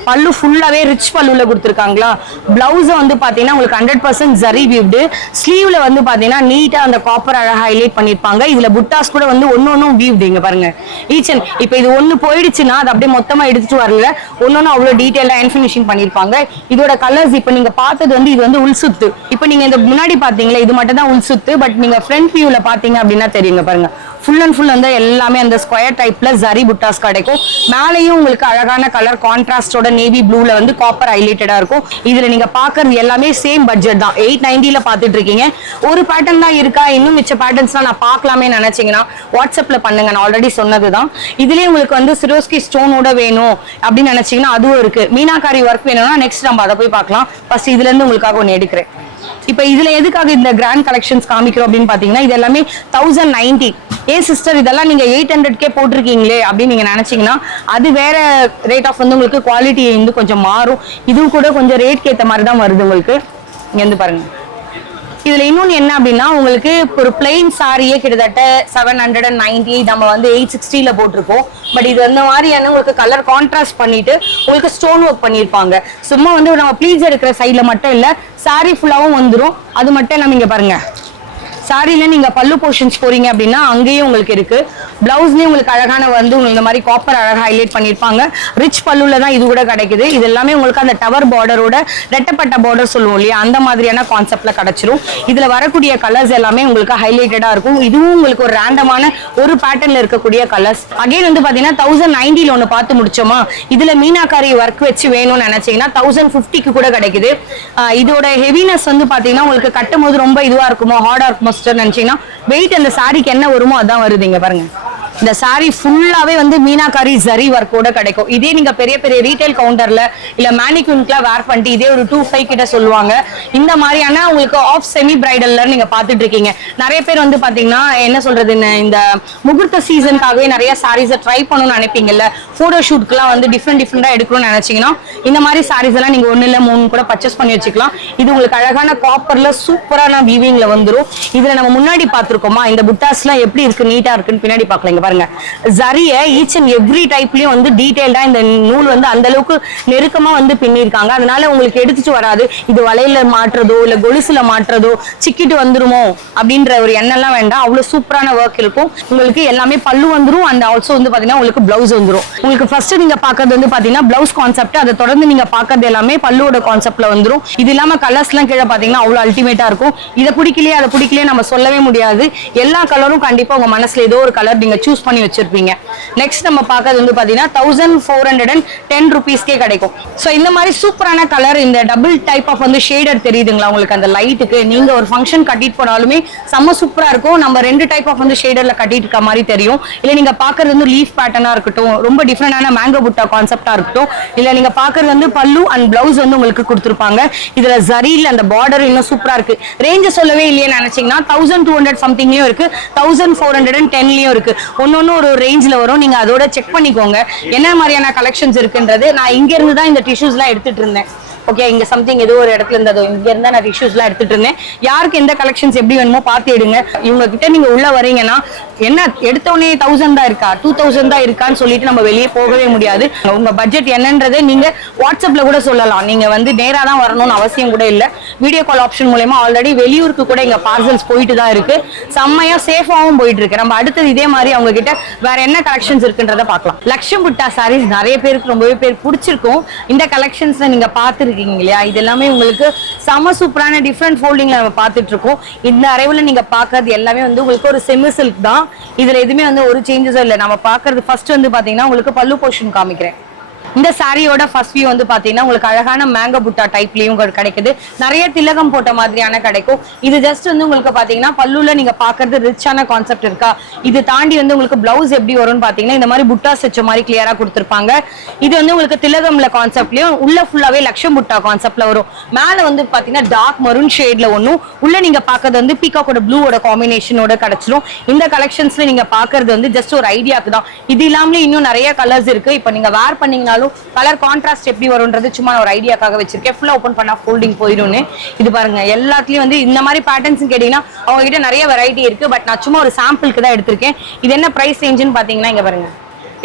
பல்லு ஃபுல்லாவே ரிச் பல்லுல கொடுத்துருக்காங்களா. பிளவுஸ் வந்து பாத்தீங்கன்னா உங்களுக்கு 100% ஜரி வீவ்டு. ஸ்லீவ்ல வந்து பாத்தீங்கன்னா நீட்டா அந்த காப்பர் அழகா ஹைலைட் பண்ணிருப்பாங்க. இதுல புட்டாஸ் கூட வந்து ஒன்னொன்னும் வீவ்டு. இங்க பாருங்க ஈச் அண்ட் இப்ப இது ஒண்ணு போயிடுச்சுன்னா அது அப்படியே மொத்தமா எடுத்துட்டு வரல, ஒன்னொன்னு அவ்வளவு டீடைலா அண்ட் ஃபினிஷிங் பண்ணிருப்பாங்க. இதோட கலர்ஸ் இப்ப நீங்க பார்த்தது வந்து இது வந்து உள் சுத்து. இப்ப நீங்க இந்த முன்னாடி பாத்தீங்களா இது மட்டும் தான் உள் சுத்து. பட் நீங்க ஃப்ரண்ட் வியூல பாத்தீங்க அப்படின்னா தெரியுங்க பாருங்க ஃபுல் அண்ட் ஃபுல் வந்து எல்லாமே அந்த ஸ்கொயர் டைப்ல ஜரி புட்டாஸ் கிடைக்கும். மேலையும் உங்களுக்கு அழகான கலர் கான்ட்ராஸ்டோட நேவி ப்ளூல வந்து காப்பர் ஹைலைட்டடா இருக்கும். இதுல நீங்க பாக்குறது எல்லாமே சேம் பட்ஜெட் தான். 890ல பாத்துட்டு இருக்கீங்க. ஒரு பேட்டர்ன் தான் இருக்கா, இன்னும் மிச்ச பேட்டர்ன்ஸ்லாம் நான் பார்க்கலாமே நினைச்சீங்கன்னா வாட்ஸ்அப்ல பண்ணுங்க. நான் ஆல்ரெடி சொன்னதுதான். இதுலயே உங்களுக்கு வந்து சிரோஸ்கி ஸ்டோனோட வேணும் அப்படின்னு நினைச்சீங்கன்னா அதுவும் இருக்கு. மீனாகாரி ஒர்க் வேணும்னா நெக்ஸ்ட் நம்ம அதை போய் பார்க்கலாம். ஃபர்ஸ்ட் இதுல இருந்து உங்களுக்காக ஒன்னு எடுக்கிறேன். இப்ப இதுல எதுக்காக இந்த கிராண்ட் கலெக்ஷன்ஸ் காமிக்கிறோம் அப்படின்னு பாத்தீங்கன்னா இது எல்லாமே 1090. ஏன் சிஸ்டர் இதெல்லாம் நீங்க 800K போட்டிருக்கீங்களே அப்படின்னு நீங்க நினைச்சீங்கன்னா அது வேற ரேட் ஆஃப் வந்து உங்களுக்கு குவாலிட்டி வந்து கொஞ்சம் மாறும். இதுவும் கூட கொஞ்சம் ரேட்க்கு ஏற்ற மாதிரி தான் வருது உங்களுக்கு. இங்க இருந்து பாருங்க. இதுல இன்னொன்னு என்ன அப்படின்னா உங்களுக்கு ஒரு பிளெயின் சாரியே கிட்டத்தட்ட 790 நம்ம வந்து 860ல போட்டிருக்கோம். பட் இது அந்த மாதிரியான உங்களுக்கு கலர் கான்ட்ராஸ்ட் பண்ணிட்டு உங்களுக்கு ஸ்டோன் ஒர்க் பண்ணிருப்பாங்க. சும்மா வந்து நம்ம ப்ளீட்ஸ் எடுக்கிற சைட்ல மட்டும் இல்ல சாரி ஃபுல்லாவும் வந்துடும். அது மட்டும் இல்லாம இங்க பாருங்க சாரியில நீங்க பல்லு போர்ஷன்ஸ் போறீங்க அப்படின்னா அங்கேயும் உங்களுக்கு இருக்கு. பிளவுஸ்லயும் உங்களுக்கு அழகான வந்து இந்த மாதிரி காப்பர் அழகா ஹைலைட் பண்ணிருப்பாங்க. ரிச் பல்லுல தான் இது கூட கிடைக்குது. இது எல்லாமே உங்களுக்கு அந்த டவர் பார்டரோட ரெட்டப்பட்ட பார்டர் சொல்லுவோம் இல்லையா, அந்த மாதிரியான கான்செப்ட்ல கிடைச்சிரும். இதுல வரக்கூடிய கலர்ஸ் எல்லாமே உங்களுக்கு ஹைலைட்டடா இருக்கும். இதுவும் உங்களுக்கு ஒரு ரேண்டமான ஒரு பேட்டர்ன்ல இருக்கக்கூடிய கலர்ஸ். அகைன் வந்து பாத்தீங்கன்னா 1090ல ஒண்ணு பார்த்து முடிச்சோமா, இதுல மீனாகாரி ஒர்க் வச்சு வேணும்னு நினைச்சீங்கன்னா 1050க்கு கூட கிடைக்குது. இதோட ஹெவினஸ் வந்து பாத்தீங்கன்னா உங்களுக்கு கட்டும் போது ரொம்ப இதுவா இருக்குமோ ஹார்டா இருக்குமோ நினைச்சீங்கன்னா வெயிட் அந்த சாரிக்கு என்ன வருமோ அதான் வருது. இங்க பாருங்க இந்த சாரி ஃபுல்லாவே வந்து மீனாகாரி ஜரி ஒர்க்கோட கிடைக்கும். இதே நீங்க பெரிய பெரிய ரீட்டைல் கவுண்டர்ல இல்ல மேனிக்யூன்க்குலாம் வேர் பண்ணிட்டு இதே ஒரு 25 கிட்ட சொல்லுவாங்க. இந்த மாதிரியான உங்களுக்கு ஆஃப் செமி பிரைடல்ல நீங்க பாத்துட்டு இருக்கீங்க. நிறைய பேர் வந்து பாத்தீங்கன்னா என்ன சொல்றது இந்த முகூர்த்த சீசனுக்காகவே நிறைய சாரீஸ் ட்ரை பண்ணணும்னு நினைப்பீங்கல்ல, போட்டோ ஷூட்க்குலாம் வந்து டிஃப்ரெண்டா எடுக்கணும்னு நினைச்சீங்கன்னா இந்த மாதிரி சாரீஸ் எல்லாம் நீங்க 1 இல்ல 3 கூட பர்ச்சேஸ் பண்ணி வச்சுக்கலாம். இது உங்களுக்கு அழகான காப்பர்ல சூப்பரான வீவிங்ல வந்துரும். இதுல நம்ம முன்னாடி பாத்துருக்கோமா இந்த புட்டாஸ்லாம் எப்படி இருக்கு நீட்டா இருக்குன்னு பின்னாடி பாக்கலாம். பாருங்க ஜரிய ஈச் அண்ட் எவ்ரி டைப்லயும் வந்து டீடைல்டா இந்த நூல் வந்து அந்த அளவுக்கு நெருக்கமா வந்து பின்னிருக்காங்க. அதனால உங்களுக்கு எடுத்துட்டு வராது இது வலையில மாட்டுறதோ இல்ல கொலுசுல மாட்டுறதோ சிக்கிட்டு வந்துருமோ அப்படின்ற ஒரு எண்ணெல்லாம் வேண்டாம். அவ்வளவு சூப்பரான ஒர்க் இருக்கும். உங்களுக்கு எல்லாமே பல்லு வந்துரும் அண்ட் ஆல்சோ வந்து பாத்தீங்கன்னா உங்களுக்கு பிளவுஸ் வந்துரும். உங்களுக்கு ஃபர்ஸ்ட் நீங்க பாக்குறது வந்து பாத்தீங்கன்னா பிளவுஸ் கான்செப்ட், அதை தொடர்ந்து நீங்க பாக்குறது எல்லாமே பல்லுவோட கான்செப்ட்ல வந்துரும். இது இல்லாம கலர்ஸ் எல்லாம் கீழே பாத்தீங்கன்னா அவ்வளவு அல்டிமேட்டா இருக்கும். இதை பிடிக்கலையே அதை பிடிக்கலையே நம்ம சொல்லவே முடியாது. எல்லா கலரும் கண்டிப்பா உங்க மனசுல ஏதோ ஒரு கலர் நீங்க சூஸ் பண்ணி வச்சிருப்பீங்க. நெக்ஸ்ட் நம்ம பாக்குறது வந்து பாத்தீங்கன்னா 1410 rupeesக்கே கிடைக்கும். சோ இந்த மாதிரி சூப்பரான கலர் இந்த டபுள் டைப் ஆஃப் வந்து ஷேடர் தெரியுதுங்களா உங்களுக்கு அந்த லைட்டுக்கு. நீங்க ஒரு ஃபங்க்ஷன் கட்டிட்டு போனாலுமே செம்ம சூப்பரா இருக்கும். நம்ம ரெண்டு டைப் ஆஃப் வந்து ஷேடர்ல கட்டிட்டு இருக்க மாதிரி தெரியும். இல்ல நீங்க பாக்குறது வந்து லீஃப் பேட்டர்னா இருக்கட்டும், ரொம்ப டிஃபரெண்டான மேங்கோ புட்டா கான்செப்டா இருக்கட்டும், இல்ல நீங்க பாக்குறது வந்து பல்லு அண்ட் பிளவுஸ் வந்து உங்களுக்கு கொடுத்துருப்பாங்க. இதுல ஜரியில் அந்த பார்டர் இன்னும் சூப்பரா இருக்கு. ரேஞ்ச் சொல்லவே இல்லையே நினைச்சீங்கன்னா 1200 சம்திங்லயும் இருக்கு, 1410லயும் இருக்கு. ஒன்னொன்னு ஒரு ரேஞ்ச்ல வரும். நீங்க அதோட செக் பண்ணிக்கோங்க என்ன மாதிரியான கலெக்ஷன்ஸ் இருக்குன்றது. நான் இங்க இருந்து தான் இந்த டிஷ்யூஸ் எல்லாம் எடுத்துட்டு இருந்தேன். ஓகே, இங்க சம்திங் ஏதோ ஒரு இடத்துல இருந்ததோ இங்க இருந்தா நான் டிஷ்யூஸ் எல்லாம் எடுத்துட்டு இருந்தேன். யாருக்கு எந்த கலெக்ஷன்ஸ் எப்படி வேணுமோ பார்த்து எடுங்க. இவங்க கிட்ட நீங்க உள்ள வரீங்கன்னா என்ன எடுத்தோடனே 1000 தான் இருக்கா 2000 தான் இருக்கான்னு சொல்லிட்டு நம்ம வெளியே போகவே முடியாது. உங்க பட்ஜெட் என்னன்றதை நீங்க வாட்ஸ்அப்ல கூட சொல்லலாம். நீங்க வந்து நேரா தான் வரணும்னு அவசியம் கூட இல்ல. வீடியோ கால் ஆப்ஷன் மூலமா ஆல்ரெடி வெளியூருக்கு கூட இங்க பார்சல்ஸ் போயிட்டு தான் இருக்கு. செம்மையா சேஃபாவும் போயிட்டு இருக்கு. நம்ம அடுத்தது இதே மாதிரி அவங்க கிட்ட வேற என்ன கலெக்ஷன்ஸ் இருக்குன்றத பார்க்கலாம். லக்ஷ்மி புட்டா சாரீஸ் நிறைய பேருக்கு ரொம்பவே பேர் பிடிச்சிருக்கும். இந்த கலெக்ஷன்ஸ்ல நீங்க பார்த்துருக்கீங்க இல்லையா, இது எல்லாமே உங்களுக்கு செம சூப்பரான டிஃப்ரெண்ட் ஃபோல்டிங்ல நம்ம பார்த்துட்டு இருக்கோம். இந்த அரைவுல நீங்க பாக்குறது எல்லாமே வந்து உங்களுக்கு ஒரு செமி சில்க் தான். இதுல எதுவுமே வந்து ஒரு சேஞ்சஸும் இல்லை. நம்ம பாக்குறது ஃபர்ஸ்ட் வந்து பாத்தீங்கன்னா உங்களுக்கு பல்லு போர்ஷன் காமிக்கிறேன். இந்த சாரியோட ஃபர்ஸ்ட் வியூ வந்து பாத்தீங்கன்னா உங்களுக்கு அழகான மேங்கோ புட்டா டைப்லயும் கிடைக்குது. நிறைய திலகம் போட்ட மாதிரியான கிடைக்கும். இது ஜஸ்ட் வந்து உங்களுக்கு பாத்தீங்கன்னா பல்லுல நீங்க பாக்குறது ரிச்சான கான்செப்ட் இருக்கா. இது தாண்டி வந்து உங்களுக்கு பிளவுஸ் எப்படி வரும்னு பாத்தீங்கன்னா இந்த மாதிரி புட்டா செச்ச மாதிரி கிளியரா கொடுத்திருப்பாங்க. இது வந்து உங்களுக்கு திலகம்ல கான்செப்ட்லயும் உள்ள ஃபுல்லாவே லக்ஷ்மி புட்டா கான்செப்ட்ல வரும். மேல வந்து பாத்தீங்கன்னா டார்க் மரூன் ஷேட்ல ஒன்னும் உள்ள நீங்க பாக்குறது வந்து பீகாக்கோட ப்ளூவோட காம்பினேஷனோட கிடைச்சிரும். இந்த கலெக்ஷன்ஸ்ல நீங்க பாக்குறது வந்து ஜஸ்ட் ஒரு ஐடியாக்கு தான். இது இல்லாமலே இன்னும் நிறைய கலர்ஸ் இருக்கு. இப்ப நீங்க வேர் பண்ணீங்கன்னா கலர் கான்ட்ராஸ்ட் எப்படி வரும்ன்றது சும்மா ஒரு ஐடியாக்காக வச்சிருக்கேன். ஃபுல்லா ஓபன் பண்ணா ஃபோல்டிங் போயிடும்னு. இது பாருங்க எல்லாத்துலயும் வந்து இந்த மாதிரி பேட்டர்ன்ஸ் கேட்டீங்கன்னா அவங்க கிட்ட நிறைய வெரைட்டி இருக்கு. பட் நான் சும்மா ஒரு சாம்பிளுக்கு தான் எடுத்திருக்கேன். இது என்ன பிரைஸ் ரேஞ்சுன்னு பாத்தீங்கன்னா இங்க பாருங்க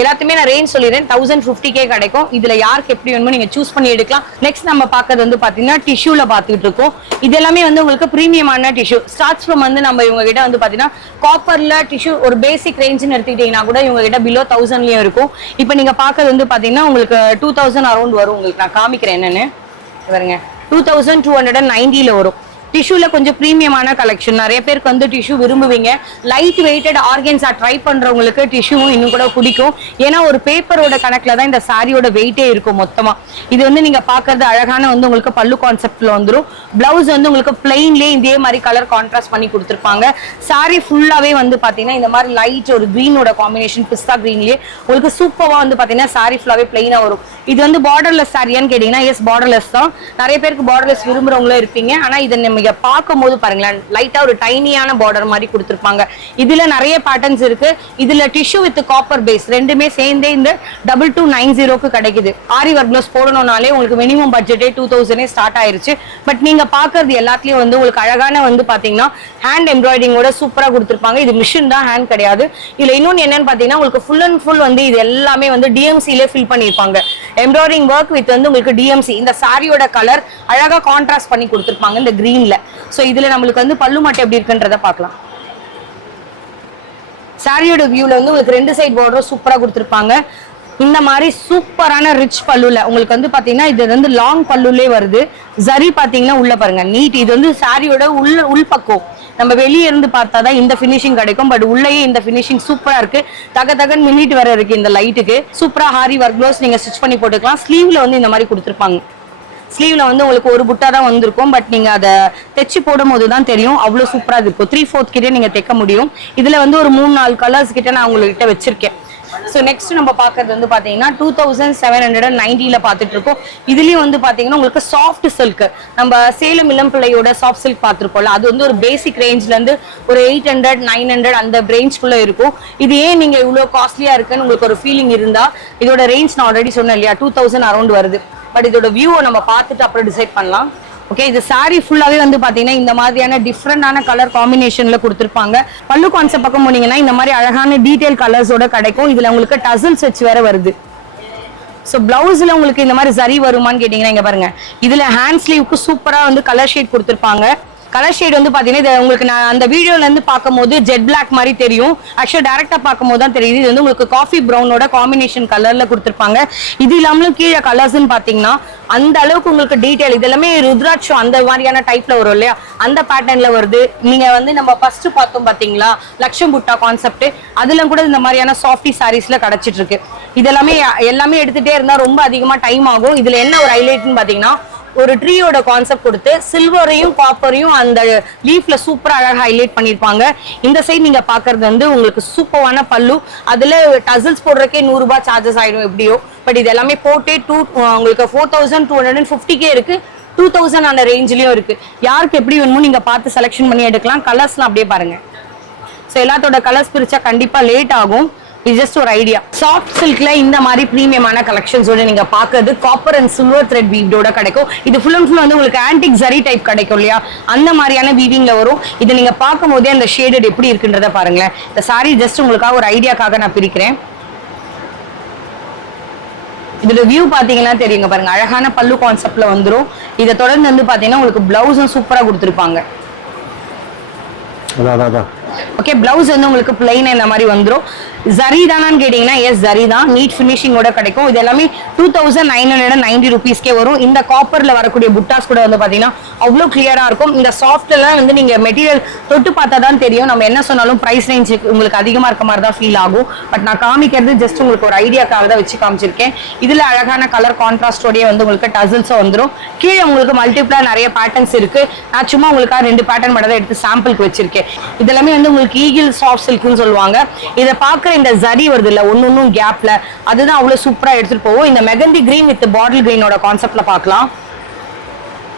எல்லாத்தையுமே நான் ரேஞ்ச் சொல்லிடுறேன். 1050k கிடைக்கும். இதுல யாருக்கு எப்படி வேணுமோ நீங்க சூஸ் பண்ணி எடுக்கலாம். நெக்ஸ்ட் நம்ம பாக்குறது வந்து பாத்தீங்கன்னா டிஷ்யூல பாத்துட்டு இருக்கோம். இது எல்லாமே வந்து உங்களுக்கு பிரீமியமான டிஷ்யூ. ஸ்டார்ட்ஸ் ஃப்ரம் வந்து நம்ம இவங்க கிட்ட வந்து பாத்தீங்கன்னா காப்பர்ல டிஷ்யூ ஒரு பேசிக் ரேஞ்சுன்னு எடுத்துக்கிட்டீங்கன்னா கூட இவங்க கிட்ட பிலோ 1000லயும் இருக்கும். இப்போ நீங்க பாக்குறது வந்து பாத்தீங்கன்னா உங்களுக்கு 2000 அரௌண்ட் வரும். உங்களுக்கு நான் காமிக்கிறேன் என்னன்னு பாருங்க. 2290ல வரும். டிஷ்யூல கொஞ்சம் பிரீமியமான கலெக்ஷன். நிறைய பேருக்கு வந்து டிஷ்யூ விரும்புவீங்க. லைட் வெயிட்டட் ஆர்கன்ஸா ட்ரை பண்றவங்களுக்கு டிஷ்யூவும் இன்னும் கூட பிடிக்கும். ஏன்னா ஒரு பேப்பரோட கணக்குல தான் இந்த சாரியோட வெயிட்டே இருக்கும் மொத்தமா. இது வந்து நீங்க பாக்குறது அழகான வந்து உங்களுக்கு பல்லு கான்செப்ட்ல வந்துடும். பிளவுஸ் வந்து உங்களுக்கு பிளெயின்லயே இதே மாதிரி கலர் கான்ட்ராஸ்ட் பண்ணி கொடுத்துருப்பாங்க. சாரி ஃபுல்லாவே வந்து பாத்தீங்கன்னா இந்த மாதிரி லைட் ஒரு கிரீனோட காம்பினேஷன் பிஸ்தா கிரீன்லயே உங்களுக்கு சூப்பரா வந்து பாத்தீங்கன்னா சாரி ஃபுல்லாவே பிளெயினா வரும். இது வந்து பார்டர்லெஸ் சாரியான்னு கேட்டீங்கன்னா எஸ் பார்டர்லெஸ் தான். நிறைய பேருக்கு பார்டர்லெஸ் விரும்புறவங்களும் இருப்பீங்க. ஆனா இதை நம்ம பார்க்கும் போது பாருங்களேன் லைட்டா ஒரு டைனியான பார்டர் மாதிரி கொடுத்திருப்பாங்க. இதுல நிறைய பேட்டர்ன்ஸ் இருக்கு. இதுல டிஷ்யூ வித் காப்பர் பேஸ் ரெண்டுமே சேர்ந்தே இந்த 2290க்கு கிடைக்குது. ஆரி ஒர்க் ப்ளவுஸ் போடணும்னாலே உங்களுக்கு மினிமம் பட்ஜெட்டே 2000 ஸ்டார்ட் ஆயிருச்சு. பட் நீங்க பாக்குறது எல்லாத்துலயும் வந்து உங்களுக்கு அழகான வந்து பாத்தீங்கன்னா ஹேண்ட் எம்ப்ராய்டிங்கோட சூப்பரா கொடுத்திருப்பாங்க. இது மிஷின் தான், ஹேண்ட் கிடையாது. இதுல இன்னொன்னு என்னன்னு பாத்தீங்கன்னா உங்களுக்கு ஃபுல் அண்ட் ஃபுல் வந்து இது எல்லாமே வந்து டிஎம்சில ஃபில் பண்ணிருப்பாங்க. எம்ப்ராய்டிங் ஒர்க் வித் வந்து உங்களுக்கு டிஎம்சி. இந்த சாரியோட கலர் அழகா கான்ட்ராஸ்ட் பண்ணி கொடுத்திருப்பாங்க இந்த கிரீன்ல. சோ இதுல நம்மளுக்கு வந்து பல்லு மட்டும் எப்படி இருக்குன்றத பார்க்கலாம். சாரியோட வியூல வந்து உங்களுக்கு ரெண்டு சைடு பார்டர் சூப்பரா கொடுத்திருப்பாங்க. இந்த மாதிரி சூப்பரான ரிச் பல்லுல உங்களுக்கு வந்து பாத்தீங்கன்னா இது வந்து லாங் பல்லுலே வருது. ஜரி பாத்தீங்கன்னா உள்ள பாருங்க நீட். இது வந்து சாரியோட உள் பக்கம். நம்ம வெளியே இருந்து பார்த்தாதான் இந்த பினிஷிங் கிடைக்கும். பட் உள்ளேயே இந்த பினிஷிங் சூப்பரா இருக்கு. தகன்னு மின்னிட்டு வர இருக்கு இந்த லைட்டுக்கு. சூப்பரா ஹாரி ஒர்க் ப்ளவுஸ் நீங்க ஸ்டிச் பண்ணி போட்டுக்கலாம். ஸ்லீவ்ல வந்து இந்த மாதிரி கொடுத்திருப்பாங்க. ஸ்லீவ்ல வந்து உங்களுக்கு ஒரு புட்டா தான் வந்திருக்கும். பட் நீங்க அதை தைச்சு போடும் போது தான் தெரியும் அவ்வளவு சூப்பரா இருக்கும். 3/4 கிட்டே நீங்க தைக்க முடியும். இதுல வந்து ஒரு 3-4 கலர்ஸ் கிட்ட நான் உங்ககிட்ட வச்சிருக்கேன். ஸோ நெக்ஸ்ட் நம்ம பாக்குறது வந்து பாத்தீங்கன்னா 2790ல பாத்துட்டு இருக்கோம். இதுலயும் வந்து பாத்தீங்கன்னா உங்களுக்கு சாஃப்ட் சில்க், நம்ம சேலம் இளம் பிள்ளையோட சாஃப்ட் சில்க் பாத்துருக்கோம்ல, அது வந்து ஒரு பேசிக் ரேஞ்ச்ல இருந்து ஒரு 800 900 அந்த ரேஞ்ச்குள்ள இருக்கும். இது ஏன் நீங்க இவ்வளவு காஸ்ட்லியா இருக்குன்னு உங்களுக்கு ஒரு ஃபீலிங் இருந்தா இதோட ரேஞ்ச் நான் ஆல்ரெடி சொன்னேன் இல்லையா 2000 அரௌண்ட் வருது. பட் இதோட வியூவை நம்ம பார்த்துட்டு அப்புறம் டிசைட் பண்ணலாம். ஓகே, இது சாரி ஃபுல்லாவே வந்து பாத்தீங்கன்னா இந்த மாதிரியான டிஃப்ரெண்டான கலர் காம்பினேஷன்ல கொடுத்துருப்பாங்க. பல்லு கான்செப்ட் பக்கம் போனீங்கன்னா இந்த மாதிரி அழகான டீடைல் கலர்ஸோட கிடைக்கும். இதுல உங்களுக்கு டசல்ஸ் வச்சு வேற வருது. ஸோ பிளவுஸ்ல உங்களுக்கு இந்த மாதிரி சரி வருமான்னு கேட்டீங்கன்னா இங்க பாருங்க, இதுல ஹேண்ட் ஸ்லீவ்க்கு சூப்பரா வந்து கலர் ஷேட் கொடுத்துருப்பாங்க. கலர் ஷேட் வந்து பாத்தீங்கன்னா இது உங்களுக்கு நான் அந்த வீடியோல இருந்து பார்க்கும்போது ஜெட் பிளாக் மாதிரி தெரியும். ஆக்சுவலா டைரக்டா பார்க்கும்போது தான் தெரியுது. இது வந்து உங்களுக்கு காஃபி ப்ரௌனோட காம்பினேஷன் கலர்ல கொடுத்துருப்பாங்க. இது இல்லாமலும் கீழே கலர்ஸ்ன்னு பாத்தீங்கன்னா அந்த அளவுக்கு உங்களுக்கு டீடைல் இது எல்லாமே ருத்ராட்சம் அந்த மாதிரியான டைப்ல வரும் இல்லையா, அந்த பேட்டர்ன்ல வருது. நீங்க வந்து நம்ம ஃபர்ஸ்ட் பார்த்தோம் பாத்தீங்களா லட்சம் புட்டா கான்செப்ட், அதுல கூட இந்த மாதிரியான சாஃப்டி சாரீஸ்ல கிடைச்சிட்டு இருக்கு. இதெல்லாமே எல்லாமே எடுத்துட்டே இருந்தா ரொம்ப அதிகமா டைம் ஆகும். இதுல என்ன ஒரு ஹைலைட்னு பாத்தீங்கன்னா ஒரு ட்ரீயோட கான்செப்ட் கொடுத்து சில்வரையும் காப்பரையும் அந்த லீஃப்ல சூப்பரா அழகா ஹைலைட் பண்ணிருப்பாங்க. இந்த சைடு நீங்க பாக்குறது வந்து உங்களுக்கு சூப்பரான பல்லு. அதுல டசல்ஸ் போடுறதுக்கே 100 ரூபாய் சார்ஜஸ் ஆயிடும் எப்படியோ. பட் இது எல்லாமே போட்டே உங்களுக்கு 4250 இருக்கு, 2000 அந்த ரேஞ்சிலயும் இருக்கு. யாருக்கு எப்படி வேணுமோ நீங்க பார்த்து செலக்ஷன் பண்ணி எடுக்கலாம். கலர்ஸ்லாம் அப்படியே பாருங்க. ஸோ எல்லாத்தோட கலர்ஸ் பிரிச்சா கண்டிப்பா லேட் ஆகும். இது ஜஸ்ட் ஒரு ஐடியா. சாஃப்ட் சில்க்ல இந்த மாதிரி பிரீமியமான கலெக்ஷன்ஸோட நீங்க பாக்குறது காப்பர் அண்ட் சில்வர் த்ரெட் வீவோட கிடைக்கும். இது ஃபுல் அண்ட் ஃபுல் வந்து உங்களுக்கு ஆன்டிக் ஜரி டைப் கிடைக்கும் இல்லையா, அந்த மாதிரியான வீவிங்ல வரும். இது நீங்க பார்க்கும் போதே அந்த ஷேடட் எப்படி இருக்குன்றத பாருங்களேன். இந்த சாரி ஜஸ்ட் உங்களுக்காக ஒரு ஐடியாக்காக நான் பிரிக்கிறேன். இதோட வியூ பாத்தீங்கன்னா தெரியுங்க பாருங்க, அழகான பல்லு கான்செப்ட்ல வந்துரும். இதை தொடர்ந்து வந்து பாத்தீங்கன்னா உங்களுக்கு பிளவுஸும் சூப்பரா கொடுத்துருப்பாங்க. ஓகே, பிளவுஸ் வந்து உங்களுக்கு பிளைன் இந்த மாதிரி வந்துரும். ஜரி தானான்னு கேட்டீங்கன்னா எஸ் ஜரி தான், நீட் ஃபினிஷிங்கோட கிடைக்கும். இது எல்லாமே 2990 rupeesக்கே வரும். இந்த காப்பர்ல வரக்கூடிய புட்டாஸ் கூட வந்து பாத்தீங்கன்னா அவ்வளவு கிளியரா இருக்கும். இந்த சாஃப்ட்ல வந்து நீங்க மெட்டீரியல் தொட்டு பார்த்தா தான் தெரியும். நம்ம என்ன சொன்னாலும் பிரைஸ் ரேஞ்ச் உங்களுக்கு அதிகமா இருக்க மாதிரி தான் ஃபீல் ஆகும். பட் நான் காமிக்கிறது ஜஸ்ட் உங்களுக்கு ஒரு ஐடியாக்காக தான் வச்சு காமிச்சிருக்கேன். இதுல அழகான கலர் கான்ட்ராஸ்டோடய வந்து உங்களுக்கு டசல்ஸும் வந்துடும். கீழே உங்களுக்கு மல்டிப்ளா நிறைய பேட்டர்ன்ஸ் இருக்கு. நான் சும்மா உங்களுக்காக 2 பேட்டர்ன் மட்டும் தான் எடுத்து சாம்பிளுக்கு வச்சிருக்கேன். இதெல்லாமே வந்து உங்களுக்கு ஈகிள் சாஃப்ட் சில்க்னு சொல்லுவாங்க. இதை பார்க்குற இந்த ஜரி வருது இல்ல ஒன்னொன்னும் கேப்ல, அதுதான் அவ்வளவு சூப்பரா எடுத்துட்டு போவோம். இந்த மெகந்தி கிரீன் வித் பாட்டில் கிரீனோட கான்செப்ட்ல பார்க்கலாம்.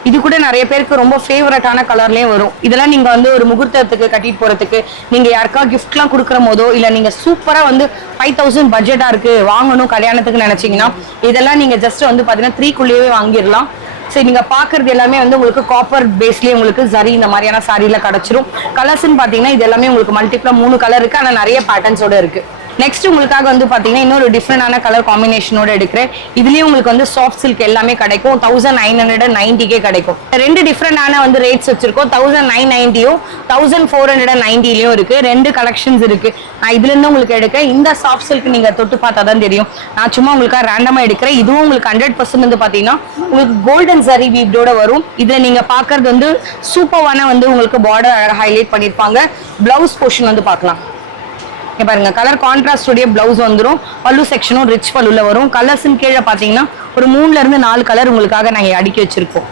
இது கூட நிறைய பேருக்கு ரொம்ப ஃபேவரட்டான கலர்லயும் வரும். இதெல்லாம் நீங்க வந்து ஒரு முகூர்த்தத்துக்கு கட்டிட்டு போறதுக்கு, நீங்க யாருக்கா கிஃப்ட்லாம் கொடுக்குற போதோ, இல்ல நீங்க சூப்பரா வந்து 5000 பட்ஜெட்டா இருக்கு வாங்கணும் கல்யாணத்துக்கு நினைச்சீங்கன்னா இதெல்லாம் நீங்க ஜஸ்ட் வந்து பாத்தீங்கன்னா 3 வாங்கிடலாம். சரி, நீங்க பாக்குறது எல்லாமே வந்து உங்களுக்கு காப்பர் பேஸ்லயே உங்களுக்கு ஜரி இந்த மாதிரியான சாரியில கிடைச்சிரும். கலர்ஸ்ன்னு பாத்தீங்கன்னா இது எல்லாமே உங்களுக்கு மல்டிப்ளா 3 கலர் இருக்கு, ஆனா நிறைய பேட்டர்ன்ஸோட இருக்கு. நெக்ஸ்ட் உங்களுக்காக வந்து பாத்தீங்கன்னா இன்னொரு டிஃப்ரெண்டான கலர் காம்பினேஷனோட எடுக்கிறேன். இதுலயும் உங்களுக்கு வந்து சாஃப்ட் சில்க் எல்லாமே கிடைக்கும். 1990 கிடைக்கும். 2 டிஃப்ரெண்டான வந்து ரேட்ஸ் வச்சிருக்கோம். 1990யும் 1490லயும் இருக்கு. 2 கலெக்ஷன்ஸ் இருக்கு. நான் இதுல இருந்து உங்களுக்கு எடுக்க இந்த சாஃப்ட் சில்க் நீங்க தொட்டு பார்த்தா தான் தெரியும். நான் சும்மா உங்களுக்காக ரேண்டமா எடுக்கிறேன். இதுவும் உங்களுக்கு 100% வந்து பாத்தீங்கன்னா உங்களுக்கு கோல்டன் ஜரி வீவோட வரும். இதுல நீங்க பாக்குறது வந்து சூப்பரான வந்து உங்களுக்கு பார்டர் ஹைலைட் பண்ணிருப்பாங்க. பிளவுஸ் போர்ஷன் வந்து பார்க்கலாம். பாருங்க, கலர் கான்ட்ராஸ்ட் உடைய பிளவுஸ் வந்துடும். பல்லு செக்ஷனும் ரிச் பல்லுல வரும். கலர்ஸ்ன்னு கீழே பாத்தீங்கன்னா ஒரு 3ல இருந்து 4 கலர் உங்களுக்காக நாங்க அடுக்கி வச்சிருக்கோம்.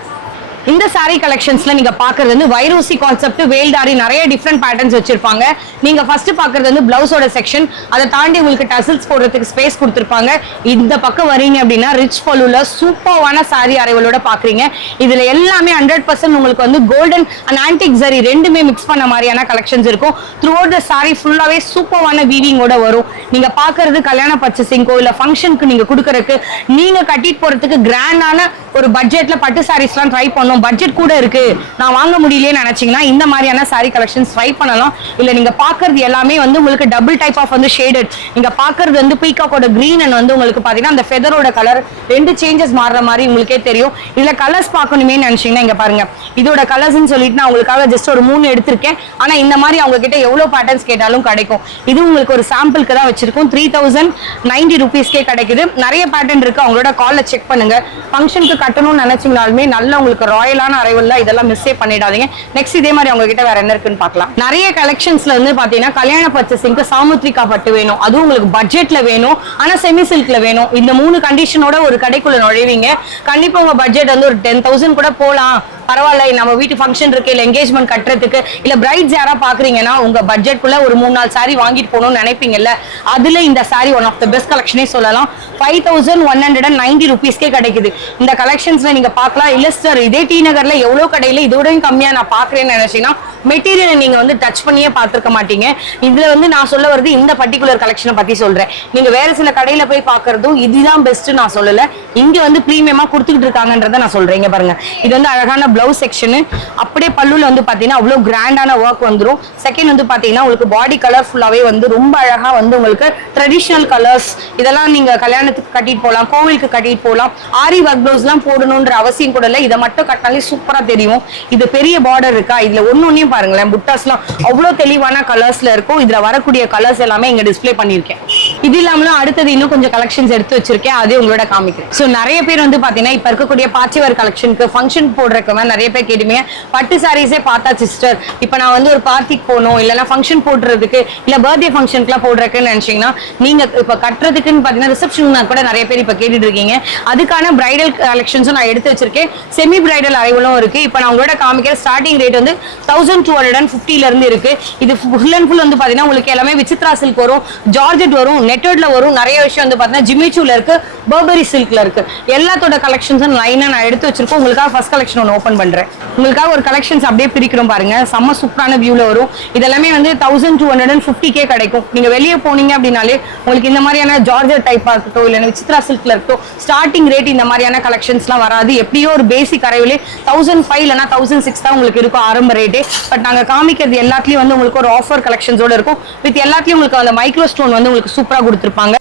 இந்த சாரி கலெக்ஷன்ஸ்ல நீங்க பாக்குறது வந்து வைரோசி கான்செப்ட், வேல்டாரி நிறைய டிஃப்ரெண்ட் பேட்டர்ன்ஸ் வச்சிருப்பாங்க. நீங்க ஃபர்ஸ்ட் பாக்குறது வந்து பிளவுஸோட செக்ஷன். அதை தாண்டி உங்களுக்கு டசல்ஸ் போடுறதுக்கு ஸ்பேஸ் கொடுத்துருப்பாங்க. இந்த பக்கம் வரீங்க அப்படின்னா ரிச் பல்லுல சூப்பரான சாரி அரைவலோட பாக்குறீங்க. இதுல எல்லாமே 100% உங்களுக்கு வந்து கோல்டன் அண்ட் ஆன்டிக் ஜரி ரெண்டுமே மிக்ஸ் பண்ண மாதிரியான கலெக்ஷன்ஸ் இருக்கும். த்ரூ அவுட் த சாரி ஃபுல்லாவே சூப்பரான வீவிங்கோட வரும். நீங்க பாக்குறது கல்யாண பர்ச்சேசிங்கோ இல்ல ஃபங்க்ஷனுக்கு நீங்க கொடுக்கறதுக்கு, நீங்க கட்டிட்டு போறதுக்கு கிராண்டான ஒரு பட்ஜெட்ல பட்டு சாரீஸ்லாம் ட்ரை பண்ணும். பட்ஜெட் கூட இருக்கு, நான் வாங்க முடியலையே நினைச்சீங்கன்னா இந்த மாதிரியான சாரி கலெக்ஷன்ஸ் ட்ரை பண்ணலாம். இல்ல நீங்க பாக்குறது எல்லாமே வந்து உங்களுக்கு டபுள் டைப் ஆஃப் வந்து ஷேடட். நீங்க பாக்குறது வந்து பீகாக்கோட கிரீன் அண்ட் வந்து உங்களுக்கு பாத்தீங்கன்னா அந்த ஃபெதரோட கலர் 2 சேஞ்சஸ் மாறுற மாதிரி உங்களுக்கே தெரியும். இதுல கலர்ஸ் பார்க்கணுமே நினைச்சீங்கன்னா இங்க பாருங்க, இதோட கலர்ஸ்ன்னு சொல்லிட்டு நான் உங்களுக்காக ஜஸ்ட் ஒரு 3 எடுத்திருக்கேன். ஆனா இந்த மாதிரி அவங்க கிட்ட எவ்வளவு பேட்டர்ன்ஸ் கேட்டாலும் கிடைக்கும். இது உங்களுக்கு ஒரு சாம்பிளுக்கு தான் வச்சிருக்கோம். 3090 rupeesக்கே கிடைக்குது. நிறைய பேட்டர்ன் இருக்கு, அவங்களோட கால்ல செக் பண்ணுங்க. ஃபங்க்ஷனுக்கு கட்டணும்னு நினைச்சீங்கனாலுமே நல்ல உங்களுக்கு ராயலான அரைவல்ல இதெல்லாம் மிஸ்ஸே பண்ணிடாதீங்க. நெக்ஸ்ட் இதே மாதிரி அவங்க கிட்ட வேற என்ன இருக்குன்னு பார்க்கலாம். நிறைய கலெக்ஷன்ஸ்ல வந்து பாத்தீங்கன்னா கல்யாண பர்ச்சேசிங்க்கு சாமுத்ரிகா பட்டு வேணும், அதுவும் உங்களுக்கு பட்ஜெட்ல வேணும், ஆனா செமி சில்க்ல வேணும். இந்த 3 கண்டிஷனோட ஒரு கடைக்குள்ள நுழைவீங்க. கண்டிப்பா உங்க பட்ஜெட் வந்து ஒரு 10,000 கூட போலாம். பரவாயில்ல, நம்ம வீட்டு ஃபங்க்ஷன் இருக்கு, இல்ல என்கேஜ்மெண்ட் கட்டுறதுக்கு, இல்ல பிரைட்ஸ் யாரா பாக்குறீங்கன்னா உங்க பட்ஜெட்குள்ள ஒரு 3-4 சாரி வாங்கிட்டு போகணும்னு நினைப்பீங்கல்ல, அதுல இந்த sari one of the best கலெக்ஷனே சொல்லலாம். 5190 rupeesக்கே கிடைக்குது. இந்த கலெக்ஷன்ஸ்ல நீங்க பார்க்கலாம். இல்ல சார் இதே டி நகர்ல எவ்வளவு கடையில இதோடயும் கம்மியா நான் பாக்குறேன்னு நினைச்சீங்கன்னா மெட்டீரியல் நீங்க வந்து டச் பண்ணியே பார்த்திருக்க மாட்டீங்க. இதுல வந்து நான் சொல்ல வருது இந்த பர்டிகுலர் கலெக்ஷனை பத்தி சொல்றேன். நீங்க வேற சில கடையில போய் பாக்குறதும் இதுதான் பெஸ்ட் நான் சொல்லல, இங்க வந்து பிரீமியமா கொடுத்துக்கிட்டு இருக்காங்கன்றத நான் சொல்றேன். இங்க பாருங்க, இது வந்து அழகான பிளவுஸ் செக்ஷன், அப்படியே பல்லுல வந்து பாத்தீங்கன்னா அவ்வளவு கிராண்டான ஒர்க் வந்துரும். செகண்ட் வந்து பாத்தீங்கன்னா உங்களுக்கு பாடி கலர்ஃபுல்லாவே வந்து ரொம்ப அழகா வந்து உங்களுக்கு ட்ரெடிஷனல் கலர்ஸ், இதெல்லாம் நீங்க கல்யாணத்துக்கு கட்டிட்டு போகலாம், கோவிலுக்கு கட்டிட்டு போகலாம். ஆரி ஒர்க் பிளவுஸ் எல்லாம் போடணும்ன்ற அவசியம் கூட இல்லை, இதை மட்டும் கட்டினாலே சூப்பரா தெரியும். இது பெரிய பார்டர் இருக்கா, இதுல ஒன்னொன்னையும் பாருங்களேன், புட்டாஸ்லாம் அவ்வளவு தெளிவான கலர்ஸ்ல இருக்கும். இதுல வரக்கூடிய கலர்ஸ் எல்லாமே இங்க டிஸ்ப்ளே பண்ணிருக்கேன். இது இல்லாமலும் அடுத்தது இன்னும் கொஞ்சம் கலெக்ஷன்ஸ் எடுத்து வச்சிருக்கேன், அதே உங்களோட காமிக்கிறேன். சோ நிறைய பேர் வந்து பாத்தீங்கன்னா இப்ப இருக்கக்கூடிய பார்ட்டி வேர் கலெக்ஷனுக்கு ஃபங்க்ஷன் போடுறதுக்கு நிறைய பேர் கேட்டுமே பட்டு சாரீஸே பார்த்தா சிஸ்டர், இப்ப நான் வந்து ஒரு பார்ட்டிக்கு போகணும், இல்லைன்னா ஃபங்க்ஷன் போடுறதுக்கு, இல்ல பர்த்டே ஃபங்க்ஷனுக்குலாம் போடுறதுக்குன்னு நினைச்சீங்கன்னா நீங்க இப்ப கட்டுறதுக்குன்னு பாத்தீங்கன்னா ரிசப்ஷன் கூட நிறைய பேர் இப்ப கேட்டுட்டு இருக்கீங்க. அதுக்கான பிரைடல் கலெக்ஷன்ஸும் நான் எடுத்து வச்சிருக்கேன். செமி பிரைடல் அரைவலும் இருக்கு. இப்ப நான் உங்களோட காமிக்கிற ஸ்டார்டிங் ரேட் வந்து 1250 இருந்து இருக்கு. இது ஃபுல் அண்ட் ஃபுல் வந்து பாத்தீங்கன்னா உங்களுக்கு எல்லாமே விசித்ரா சில்க் வரும், ஜார்ஜெட் வரும், நெட்டட்ல வரும். நிறைய விஷயம் வந்து பாத்தீங்கன்னா ஜிமிச்சூல இருக்கு, பர்பரி சில்க்ல இருக்கு. எல்லாத்தோட கலெக்ஷன்ஸும் லைனா நான் எடுத்து வச்சிருக்கோம். உங்களுக்காக ஃபர்ஸ்ட் கலெக்ஷன் ஒன்று ஓபன் பண்றேன். உங்களுக்காக ஒரு கலெக்ஷன்ஸ் அப்படியே பிரிக்கிறோம் பாருங்க, செம்ம சூப்பரான வியூல வரும். இதெல்லாமே வந்து 1250 கிடைக்கும். நீங்க வெளியே போனீங்க அப்படின்னாலே உங்களுக்கு இந்த மாதிரியான ஜார்ஜெட் டைப்பா இருக்கட்டும், இல்ல விசித்ரா சில்க்ல இருக்கட்டும், ஸ்டார்டிங் ரேட் இந்த மாதிரியான கலெக்ஷன்ஸ்லாம் வராது. எப்படியோ ஒரு பேசிக் அரைவிலே 1500 இல்லைன்னா 1600 தான் உங்களுக்கு இருக்கும் ஆரம்ப ரேட்டே. பட் நாங்க காமிக்கிறது எல்லாத்துலயும் வந்து உங்களுக்கு ஒரு ஆஃபர் கலெக்ஷன்ஸோட இருக்கும். வித் எல்லாத்துலயும் உங்களுக்கு அந்த மைக்ரோ ஸ்டோன் வந்து உங்களுக்கு சூப்பரா கொடுத்துருப்பாங்க.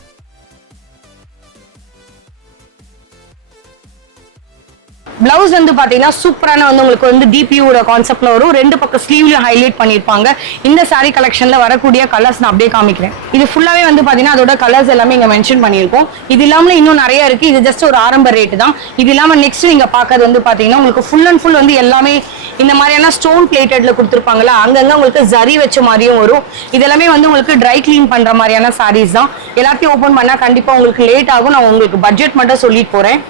பிளவுஸ் வந்து பாத்தீங்கன்னா சூப்பரான வந்து உங்களுக்கு வந்து டிபியூட கான்செப்ட்ல வரும். ரெண்டு பக்கம் ஸ்லீவ்லயும் ஹைலைட் பண்ணிருப்பாங்க. இந்த சாரி கலெக்ஷன்ல வரக்கூடிய கலர்ஸ் நான் அப்படியே காமிக்கிறேன். இது ஃபுல்லாவே வந்து பாத்தீங்கன்னா அதோட கலர்ஸ் எல்லாமே இங்க மென்ஷன் பண்ணிருக்கோம். இது இல்லாம இன்னும் நிறைய இருக்கு. இது ஜஸ்ட் ஒரு ஆரம்ப ரேட் தான். இது இல்லாம நெக்ஸ்ட் நீங்க பாக்குறது வந்து பாத்தீங்கன்னா உங்களுக்கு ஃபுல் அண்ட் ஃபுல் வந்து எல்லாமே இந்த மாதிரியான ஸ்டோன் பிளேட்டட்ல கொடுத்துருப்பாங்களா, அங்கங்க உங்களுக்கு ஜரி வச்ச மாதிரியும் வரும். இதெல்லாமே வந்து உங்களுக்கு ட்ரை கிளீன் பண்ற மாதிரியான சாரீஸ் தான். எல்லாத்தையும் ஓபன் பண்ணா கண்டிப்பா உங்களுக்கு லேட் ஆகும். நான் உங்களுக்கு பட்ஜெட் மட்டும் சொல்லிட்டு போறேன்.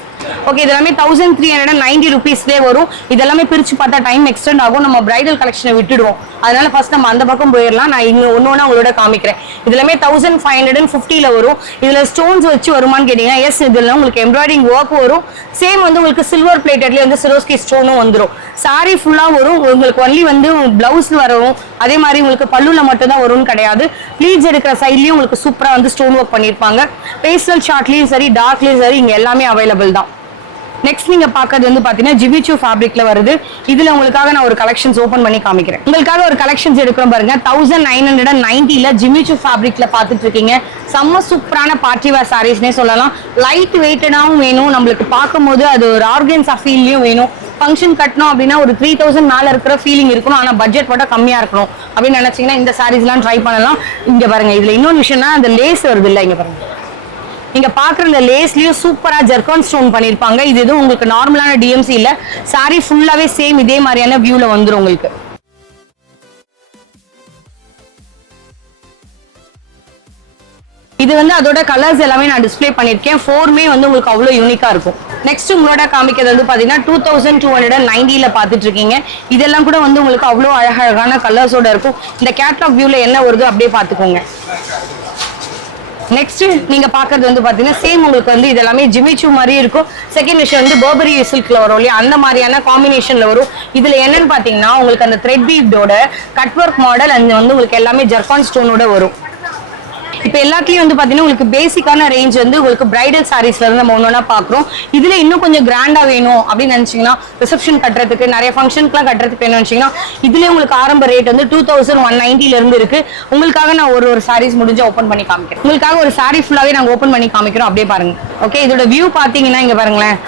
ஓகே, இதெல்லாமே 1390 ருபீஸ்லேயே வரும். இதெல்லாமே பிரிச்சு பார்த்தா டைம் எக்ஸ்டெண்ட் ஆகும். நம்ம பிரைடல் கலெக்ஷனை விட்டுடுவோம். அதனால ஃபர்ஸ்ட் நம்ம அந்த பக்கம் போயிடலாம். நான் இங்க ஒன்னொன்னா உங்களோட காமிக்கிறேன். இதுலமே 1550 வரும். இதுல ஸ்டோன்ஸ் வச்சு வருமானு கேட்டீங்கன்னா எஸ், இதுல உங்களுக்கு எம்ப்ராய்டிங் ஒர்க் வரும். சேம் வந்து உங்களுக்கு சில்வர் பிளேட்டட்லயே வந்து சிரோஸ்கி ஸ்டோனும் வந்துடும். சாரி ஃபுல்லா வரும். உங்களுக்கு ஒன்லி வந்து பிளவுஸ் வரும். அதே மாதிரி உங்களுக்கு பல்லுல மட்டும் தான் வரும்னு கிடையாது. ப்ளீட்ஸ் எடுக்கிற சைட்லயும் உங்களுக்கு சூப்பரா வந்து ஸ்டோன் ஒர்க் பண்ணிருப்பாங்க. பேஸ்டல் ஷார்ட்லயும் சரி, டார்க்லயும் சரி, இங்க எல்லாமே அவைலபிள் தான். நெக்ஸ்ட் நீங்க பாக்குறது வந்து பாத்தீங்கன்னா ஜிமிச்சூ ஃபேப்ரிக்ல வருது. இதுல உங்களுக்காக நான் ஒரு கலெக்ஷன்ஸ் ஓபன் பண்ணி காமிக்கிறேன். உங்களுக்காக ஒரு கலெக்ஷன்ஸ் எடுக்கிறோம் பாருங்க. 1990 ஜிமிச்சூ ஃபேப்ரிக்ல பாத்துட்டு இருக்கீங்க. செம்ம சூப்பரான பார்ட்டி வேர் சாரீஸ்னே சொல்லலாம். லைட் வெயிட்டடாவும் வேணும், நம்மளுக்கு பார்க்கும்போது அது ஒரு ஆர்கன்ஸா ஃபீல்லையும் வேணும். ஃபங்க்ஷன் கட்டணும் அப்படின்னா ஒரு 3000 மேல இருக்கிற ஃபீலிங் இருக்கணும். ஆனா பட்ஜெட் மட்டும் கம்மியா இருக்கணும் அப்படின்னு நினைச்சீங்கன்னா இந்த சாரீஸ் எல்லாம் ட்ரை பண்ணலாம். இங்க பாருங்க, இதுல இன்னொரு விஷயம்னா அந்த லேஸ் வருது இல்ல, இங்க பாருங்க, நீங்க பாக்குற இந்த லேஸ்லயும் சூப்பரா ஜெர்கான் ஸ்டோன் பண்ணிருப்பாங்க. இது எதுவும் உங்களுக்கு நார்மலான டிஎம்சி இல்ல, சாரி ஃபுல்லாவே சேம் இதே மாதிரியான வியூல வந்துரும் உங்களுக்கு. இது வந்து அதோட கலர்ஸ் எல்லாமே நான் டிஸ்ப்ளே பண்ணிருக்கேன். 4மே வந்து உங்களுக்கு அவ்வளவு யூனிக்கா இருக்கும். நெக்ஸ்ட் உங்களோட காமிக்கிறது வந்து பாத்தீங்கன்னா 2290 பாத்துட்டு இருக்கீங்க. இதெல்லாம் கூட வந்து உங்களுக்கு அவ்வளவு அழகான கலர்ஸோட இருக்கும். இந்த கேட்லாக் வியூல என்ன வருது அப்படியே பாத்துக்கோங்க. நெக்ஸ்ட் நீங்க பாக்குறது வந்து பாத்தீங்கன்னா சேம் உங்களுக்கு வந்து இது எல்லாமே ஜிமிச்சூ மாதிரி இருக்கும். செகண்ட் விஷயம் வந்து பர்பரி சில்க்ல வரும் இல்லையா, அந்த மாதிரியான காம்பினேஷன்ல வரும். இதுல என்னன்னு பாத்தீங்கன்னா உங்களுக்கு அந்த த்ரெட் பீடோட கட் ஒர்க் மாடல் அண்ட் வந்து உங்களுக்கு எல்லாமே ஜெர்கான் ஸ்டோனோட வரும். இப்ப எல்லாத்துலயும் வந்து பாத்தீங்கன்னா உங்களுக்கு பேசிக்கான ரேஞ்ச் வந்து உங்களுக்கு பிரைடல் சாரீஸ்ல இருந்து நம்ம ஒன்னொன்னா பாக்குறோம். இதுல இன்னும் கொஞ்சம் கிராண்டா வேணும் அப்படின்னு நினைச்சீங்கன்னா, ரிசப்ஷன் கட்டுறதுக்கு, நிறைய ஃபங்க்ஷனுக்குலாம் கட்டுறதுக்கு வேணும்னு நினைச்சீங்கன்னா இதுல உங்களுக்கு ஆரம்ப ரேட் வந்து 2190 இருந்து இருக்கு. உங்களுக்காக நான் ஒரு சாரீஸ் முடிஞ்ச ஓபன் பண்ணி காமிக்கிறேன். உங்களுக்காக ஒரு சாரீ ஃபுல்லாவே நாங்க ஓபன் பண்ணி காமிக்கிறோம், அப்படியே பாருங்க. ஓகே, இதோட வியூ பாத்தீங்கன்னா இங்க பாருங்களேன்,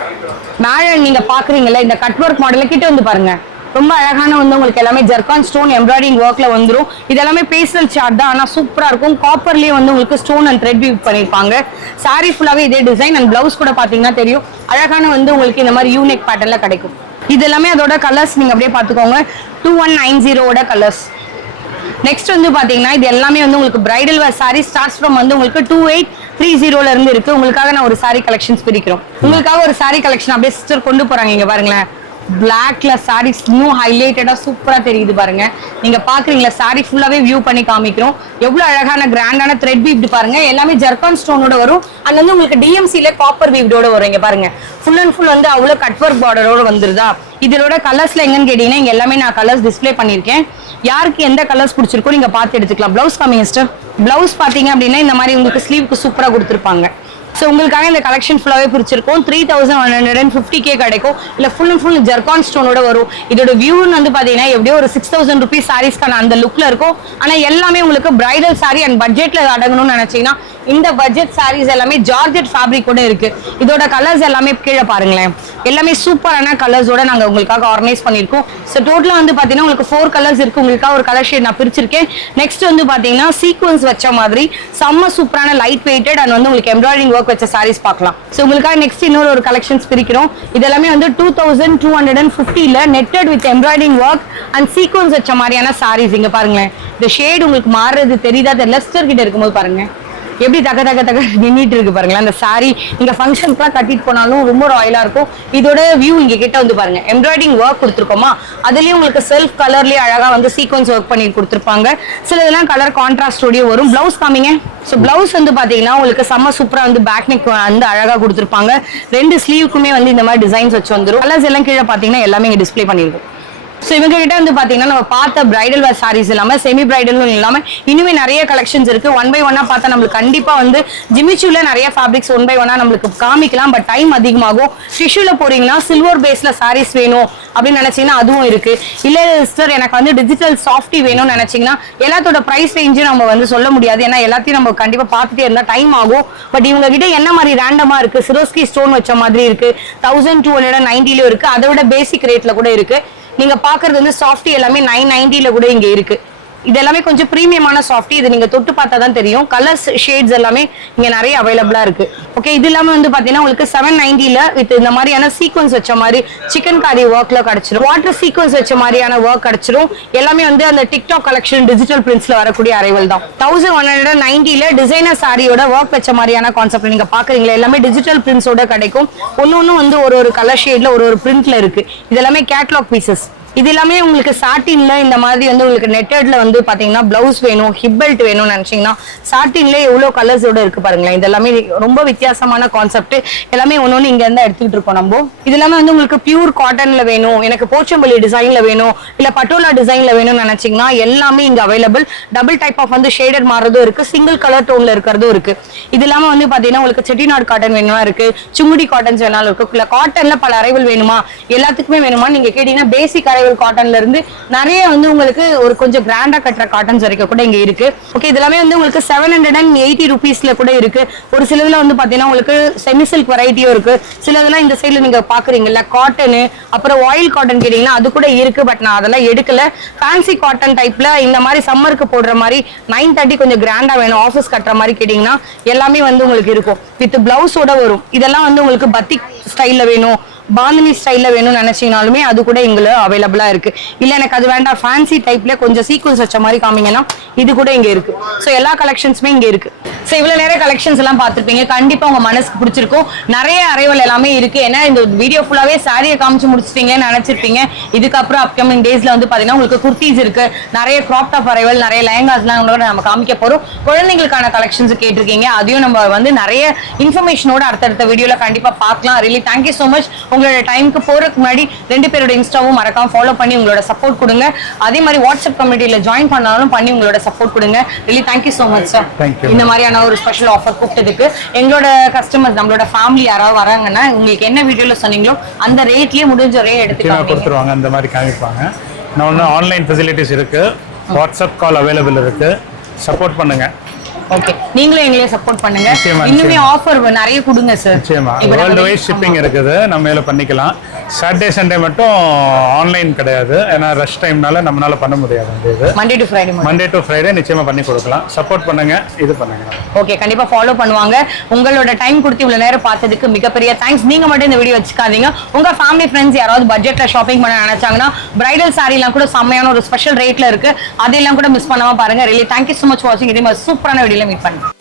மேல நீங்க பாக்குறீங்கல்ல இந்த கட் ஒர்க் மாடல கிட்ட வந்து பாருங்க, ரொம்ப அழகான வந்து உங்களுக்கு எல்லாமே ஜெர்கான் ஸ்டோன் எம்ப்ராய்டிங் ஒர்க்ல வந்துரும். இது எல்லாமே பேஸ்டல் சார்ட் தான், ஆனா சூப்பரா இருக்கும். காப்பர்லயே வந்து உங்களுக்கு ஸ்டோன் அண்ட் த்ரெட் வீவ் பண்ணிருப்பாங்க. சாரி ஃபுல்லாவே இதே டிசைன் அண்ட் பிளவுஸ் கூட பாத்தீங்கன்னா தெரியும், அழகான வந்து உங்களுக்கு இந்த மாதிரி யூனிக் பேட்டர்ன்ல கிடைக்கும். இது எல்லாமே அதோட கலர்ஸ் நீங்க அப்படியே பாத்துக்கோங்க. 2190 கலர்ஸ். நெக்ஸ்ட் வந்து பாத்தீங்கன்னா இது எல்லாமே வந்து உங்களுக்கு bridal where sorry starts from வந்து உங்களுக்கு 2830 இருந்து இருக்கு. உங்களுக்காக நான் ஒரு சாரி கலெக்ஷன்ஸ் பிரிக்கிறோம். உங்களுக்காக ஒரு சாரி கலெக்ஷன் அப்படியே சிஸ்டர் கொண்டு போறாங்க. இங்க பாருங்களேன், பிளாக்ல சாரீஸ் இன்னும் ஹைலைட்டடா சூப்பரா தெரியுது பாருங்க. நீங்க பாக்குறீங்களா, சாரி ஃபுல்லாவே வியூ பண்ணி காமிக்கிறோம். எவ்வளவு அழகான கிராண்டான த்ரெட் வீவ்டு பாருங்க. எல்லாமே ஜெர்கான் ஸ்டோனோட வரும். அது வந்து உங்களுக்கு டிஎம்சில காப்பர் வீவ்டோட வரும். இங்க பாருங்க, ஃபுல் அண்ட் ஃபுல் வந்து அவ்வளவு கட் ஒர்க் பார்டரோட வந்துருதா. இதோட கலர்ஸ்ல எங்கன்னு கேட்டீங்கன்னா இங்க எல்லாமே நான் கலர்ஸ் டிஸ்ப்ளே பண்ணிருக்கேன். யாருக்கு எந்த கலர்ஸ் பிடிச்சிருக்கோ நீங்க பார்த்து எடுத்துக்கலாம். பிளவுஸ் காமிங்க சிஸ்டர். பிளவுஸ் பாத்தீங்க அப்படின்னா இந்த மாதிரி உங்களுக்கு ஸ்லீவுக்கு சூப்பரா கொடுத்துருப்பாங்க. ஸோ உங்களுக்காக இந்த கலெக்ஷன் ஃபுல்லாகவே பிரிச்சிருக்கோம். 3150K கிடைக்கும். இல்லை ஃபுல் அண்ட் ஃபுல் ஜர்கான் ஸ்டோனோட வரும். இதோட வியூன்னு வந்து பார்த்தீங்கன்னா எப்படியோ ஒரு 6000 ருபீஸ் சாரீஸ்க்கான அந்த லுக்கில் இருக்கும். ஆனால் எல்லாமே உங்களுக்கு பிரைடல் சாரீ அண்ட் பட்ஜெட்டில் அடங்கணும்னு நினச்சிங்கன்னா இந்த பட்ஜெட் சாரீஸ் எல்லாமே ஜார்ஜெட் ஃபேப்ரிக்கோட இருக்கு. இதோட கலர்ஸ் எல்லாமே கீழே பாருங்களேன், எல்லாமே சூப்பரான கலர்ஸோட நாங்கள் உங்களுக்காக ஆர்கனைஸ் பண்ணியிருக்கோம். ஸோ டோட்டலாக வந்து பார்த்தீங்கன்னா உங்களுக்கு 4 கலர்ஸ் இருக்கு. உங்களுக்காக ஒரு கலர் ஷேட் நான் பிரிச்சிருக்கேன். நெக்ஸ்ட் வந்து பார்த்தீங்கன்னா சீக்வன்ஸ் வச்ச மாதிரி செம்ம சூப்பரான லைட் வெயிட்டட் அண்ட் வந்து உங்களுக்கு எம்ப்ராய்டிங் ஒர்க் வச்ச சாரீஸ் பார்க்கலாம். ஸோ உங்களுக்காக நெக்ஸ்ட் இன்னொரு ஒரு கலெக்ஷன்ஸ் பிரிக்கிறோம். இதெல்லாமே வந்து 2250ல netted with embroidering work and sequins வச்ச மாதிரியான சாரீஸ். இங்க பாருங்களேன், இந்த ஷேட் உங்களுக்கு மாறுறது தெரியுதா? லெஸ்டர் கிட்ட இருக்கும்போது பாருங்க எப்படி தக தக தக நின்றுட்டு இருக்கு பாருங்களேன். அந்த சாரி நீங்க ஃபங்க்ஷனுக்குலாம் கட்டிட்டு போனாலும் ரொம்ப ராயலா இருக்கும். இதோட வியூ இங்க கிட்ட வந்து பாருங்க, எம்ப்ராய்டிங் ஒர்க் கொடுத்துருக்கோமா, அதுலயும் உங்களுக்கு செல்ஃப் கலர்லயே அழகா வந்து சீக்வன்ஸ் ஒர்க் பண்ணி கொடுத்துருப்பாங்க. சில இதெல்லாம் கலர் கான்ட்ராஸ்டோடய வரும். பிளவுஸ் காமிங்க. ஸோ பிளவுஸ் வந்து பாத்தீங்கன்னா உங்களுக்கு செம்ம சூப்பரா வந்து பேக் நெக் வந்து அழகா கொடுத்துருப்பாங்க. 2 ஸ்லீவுக்குமே வந்து இந்த மாதிரி டிசைன்ஸ் வச்சு வந்துடும். கலர்ஸ் எல்லாம் கீழே பாத்தீங்கன்னா எல்லாமே இங்க டிஸ்பிளே பண்ணிருக்கும். ஸோ இவங்க கிட்ட வந்து பாத்தீங்கன்னா நம்ம பார்த்த பிரைடல் வேர் சாரீஸ் இல்லாம செமி பிரைடலும் இல்லாம இன்னுமே நிறைய கலெக்ஷன்ஸ் இருக்கு. 1 by 1 பார்த்தா நம்மளுக்கு கண்டிப்பா வந்து ஜிமிச்சூல நிறைய ஃபேப்ரிக்ஸ் 1 by 1 நம்மளுக்கு காமிக்கலாம். பட் டைம் அதிகமாகும். டிஷ்யூல போறீங்கன்னா சில்வர் பேஸ்ல சாரீஸ் வேணும் அப்படின்னு நினைச்சீங்கன்னா அதுவும் இருக்கு. இல்ல சிஸ்டர் எனக்கு வந்து டிஜிட்டல் சாஃப்டி வேணும்னு நினைச்சீங்கன்னா எல்லாத்தோட பிரைஸ் ரேஞ்சும் நம்ம வந்து சொல்ல முடியாது. ஏன்னா எல்லாத்தையும் நம்ம கண்டிப்பா பார்த்துட்டே இருந்தா டைம் ஆகும். பட் இவங்க கிட்ட என்ன மாதிரி ரேண்டமா இருக்கு, சிரோஸ்கி ஸ்டோன் வச்ச மாதிரி இருக்கு, 1290 இருக்கு. அதை விட பேசிக் ரேட்ல கூட இருக்கு. நீங்க பாக்குறது வந்து சாஃப்டி எல்லாமே 990 கூட இங்க இருக்கு. இது எல்லாமே கொஞ்சம் பிரீமியமான சாஃப்டி. இது நீங்க தொட்டு பார்த்தா தான் தெரியும். கலர்ஸ் ஷேட்ஸ் எல்லாமே இங்க நிறைய அவைலபிளா இருக்கு. ஓகே, இது எல்லாமே வந்து பாத்தீங்கன்னா உங்களுக்கு 790ல வித் இந்த மாதிரியான சீக்வன்ஸ் வச்ச மாதிரி சிக்கன் காரி ஒர்க்ல கிடைச்சிரும். வாட்டர் சீக்வன்ஸ் வச்ச மாதிரியான ஒர்க் கிடைச்சிரும். எல்லாமே வந்து அந்த டிக்டாக் கலெக்ஷன் டிஜிட்டல் பிரிண்ட்ஸ்ல வரக்கூடிய அரைவல் தான். 1190ல டிசைனர் சாரியோட ஒர்க் வச்ச மாதிரியான கான்செப்ட் நீங்க பாக்குறீங்களா, எல்லாமே டிஜிட்டல் பிரிண்ட்ஸோட கிடைக்கும். ஒன்னொன்னு வந்து ஒரு கலர் ஷேட்ல ஒரு பிரிண்ட்ல இருக்கு. இது எல்லாமே கேட்லாக் பீசஸ். இது எல்லாமே உங்களுக்கு சாட்டின்ல இந்த மாதிரி வந்து உங்களுக்கு நெட்டட்ல வந்து பாத்தீங்கன்னா பிளவுஸ் வேணும், ஹிப் பெல்ட் வேணும்னு நினைச்சீங்கன்னா சாட்டின்ல எவ்வளவு கலர்ஸோட இருக்கு பாருங்களேன். இது எல்லாமே ரொம்ப வித்தியாசமான கான்செப்ட். எல்லாமே ஒன்னொன்னு இங்க இருந்தா எடுத்துக்கிட்டு இருக்கோம் நம்ம. இது எல்லாமே வந்து உங்களுக்கு பியூர் காட்டன்ல வேணும், எனக்கு போச்சம்பள்ளி டிசைன்ல வேணும், இல்ல பட்டோலா டிசைன்ல வேணும்னு நினைச்சீங்கன்னா எல்லாமே இங்க அவைலபிள். டபுள் டைப் ஆஃப் வந்து ஷேடட் மாறதும் இருக்கு, சிங்கிள் கலர் டோன்ல இருக்கிறதும் இருக்கு. இது இல்லாம வந்து பாத்தீங்கன்னா உங்களுக்கு செட்டிநாடு காட்டன் வேணுமா இருக்கு, சுங்குடி காட்டன்ஸ் வேணாலும் இருக்கு. இல்ல காட்டன்ல பல அரைவல் வேணுமா, எல்லாத்துக்குமே வேணுமா நீங்க கேட்டீங்கன்னா பேசிக் அரைவல் காட்டன்ல இருந்து நிறைய வந்து உங்களுக்கு ஒரு கொஞ்சம் கிராண்டா கட்டுற காட்டன்ஸ் வரைக்கும் கூட இங்க இருக்கு. ஓகே, இது எல்லாமே வந்து உங்களுக்கு 780 ருபீஸ்ல கூட இருக்கு. ஒரு சிலதுல வந்து பாத்தீங்கன்னா உங்களுக்கு செமி சில்க் வெரைட்டியும் இருக்கு. சிலதெல்லாம் இந்த சைடுல நீங்க பாக்குறீங்கல்ல காட்டன், அப்புறம் ஆயில் காட்டன் கேட்டீங்கன்னா அது கூட இருக்கு. பட் நான் அதெல்லாம் எடுக்கல. ஃபேன்சி காட்டன் டைப்ல இந்த மாதிரி சம்மருக்கு போடுற மாதிரி 930 கொஞ்சம் கிராண்டா வேணும், ஆஃபீஸ் கட்டுற மாதிரி கேட்டீங்கன்னா எல்லாமே வந்து உங்களுக்கு இருக்கும். வித் பிளவுஸோட வரும். இதெல்லாம் வந்து உங்களுக்கு பத்திக் ஸ்டைல்ல வேணும், பாந்தினி ஸ்டைல்ல வேணும்னு நினைச்சீங்கனாலுமே அது கூட எங்களை அவைலபிளா இருக்கு. இல்ல எனக்கு அது வேண்டாம் ஃபேன்சி டைப்ல கொஞ்சம் சீக்வன்ஸ் வச்ச மாதிரி காமிங்கன்னா இது கூட இங்க இருக்கு. சோ எல்லா கலெக்ஷன்ஸுமே இங்க இருக்கு. சோ இவ்வளவு நிறைய கலெக்ஷன்ஸ் எல்லாம் பார்த்திருப்பீங்க. கண்டிப்பா உங்க மனசுக்கு பிடிச்சிருக்கும். நிறைய அரைவல் எல்லாமே இருக்கு. ஏன்னா இந்த வீடியோ ஃபுல்லாவே சாரியை காமிச்சு முடிச்சிட்டீங்கன்னு நினைச்சிருப்பீங்க. இதுக்கப்புறம் அப்கமிங் டேஸ்ல வந்து பாத்தீங்கன்னா உங்களுக்கு குர்த்திஸ் இருக்கு, நிறைய கிராப் டாப் அரைவல், நிறைய லெஹங்காஸ்லாம் நம்ம காமிக்க போறோம். குழந்தைங்களுக்கான கலெக்ஷன்ஸ் கேட்டிருக்கீங்க, அதையும் நம்ம வந்து நிறைய இன்ஃபர்மேஷனோட அடுத்தடுத்த வீடியோல கண்டிப்பா பார்க்கலாம். Really thank you so much. உங்களோட டைமுக்கு போறதுக்கு முன்னாடி 2 பேரோட இன்ஸ்டாவும் மறக்காம ஃபாலோ பண்ணி உங்களோட சப்போர்ட் கொடுங்க. அதே மாதிரி வாட்ஸ்அப் கம்யூனிட்டியில ஜாயின் பண்ணாலும் பண்ணி உங்களோட சப்போர்ட் கொடுங்க. Really thank you so much sir. இந்த மாதிரியான ஒரு ஸ்பெஷல் ஆஃபர் கூப்பிட்டதுக்கு. எங்களோட கஸ்டமர்ஸ் நம்மளோட ஃபேமிலி யாராவது வராங்கன்னா உங்களுக்கு என்ன வீடியோல சொன்னீங்களோ அந்த ரேட்லயே முடிஞ்ச ரேட் எடுத்து கொடுத்துருவாங்க. அந்த மாதிரி காமிப்பாங்க. நான் ஒன்று ஆன்லைன் ஃபெசிலிட்டிஸ் இருக்கு, வாட்ஸ்அப் கால் அவைலபிள் இருக்கு. சப்போர்ட் பண்ணுங்க. ஓகே, நீங்களும் எங்களையே சப்போர்ட் பண்ணுங்க. இன்னுமே ஆஃபர் நிறைய கொடுங்க சார். நிச்சயமா வேர்ல்ட் வைட் ஷிப்பிங் இருக்குது, நம்ம மேல பண்ணிக்கலாம். சாட்டர்டே சண்டே மட்டும் ஆன்லைன் கிடையாது, ஏன்னா ரஷ் டைம்னால நம்மளால பண்ண முடியாது. இது மண்டே டு ஃப்ரைடே நிச்சயமா பண்ணி கொடுக்கலாம். சப்போர்ட் பண்ணுங்க, இது பண்ணுங்க. ஓகே, கண்டிப்பா ஃபாலோ பண்ணுவாங்க. உங்களோட டைம் கொடுத்து இவ்வளவு நேரம் பார்த்ததுக்கு மிகப்பெரிய தேங்க்ஸ். நீங்க மட்டும் இந்த வீடியோ வச்சுக்காதீங்க. உங்க ஃபேமிலி ஃப்ரெண்ட்ஸ் யாராவது பட்ஜெட்ல ஷாப்பிங் பண்ண நினைச்சாங்கன்னா பிரைடல் சாரி எல்லாம் கூட செம்மையான ஒரு ஸ்பெஷல் ரேட்ல இருக்கு. அதெல்லாம் கூட மிஸ் பண்ணாம பாருங்க. ரியலி தேங்க்யூ சோ மச் வாட்சிங். இதே மாதிரி சூப்பரான வீடியோல மீட் பண்ணுங்க.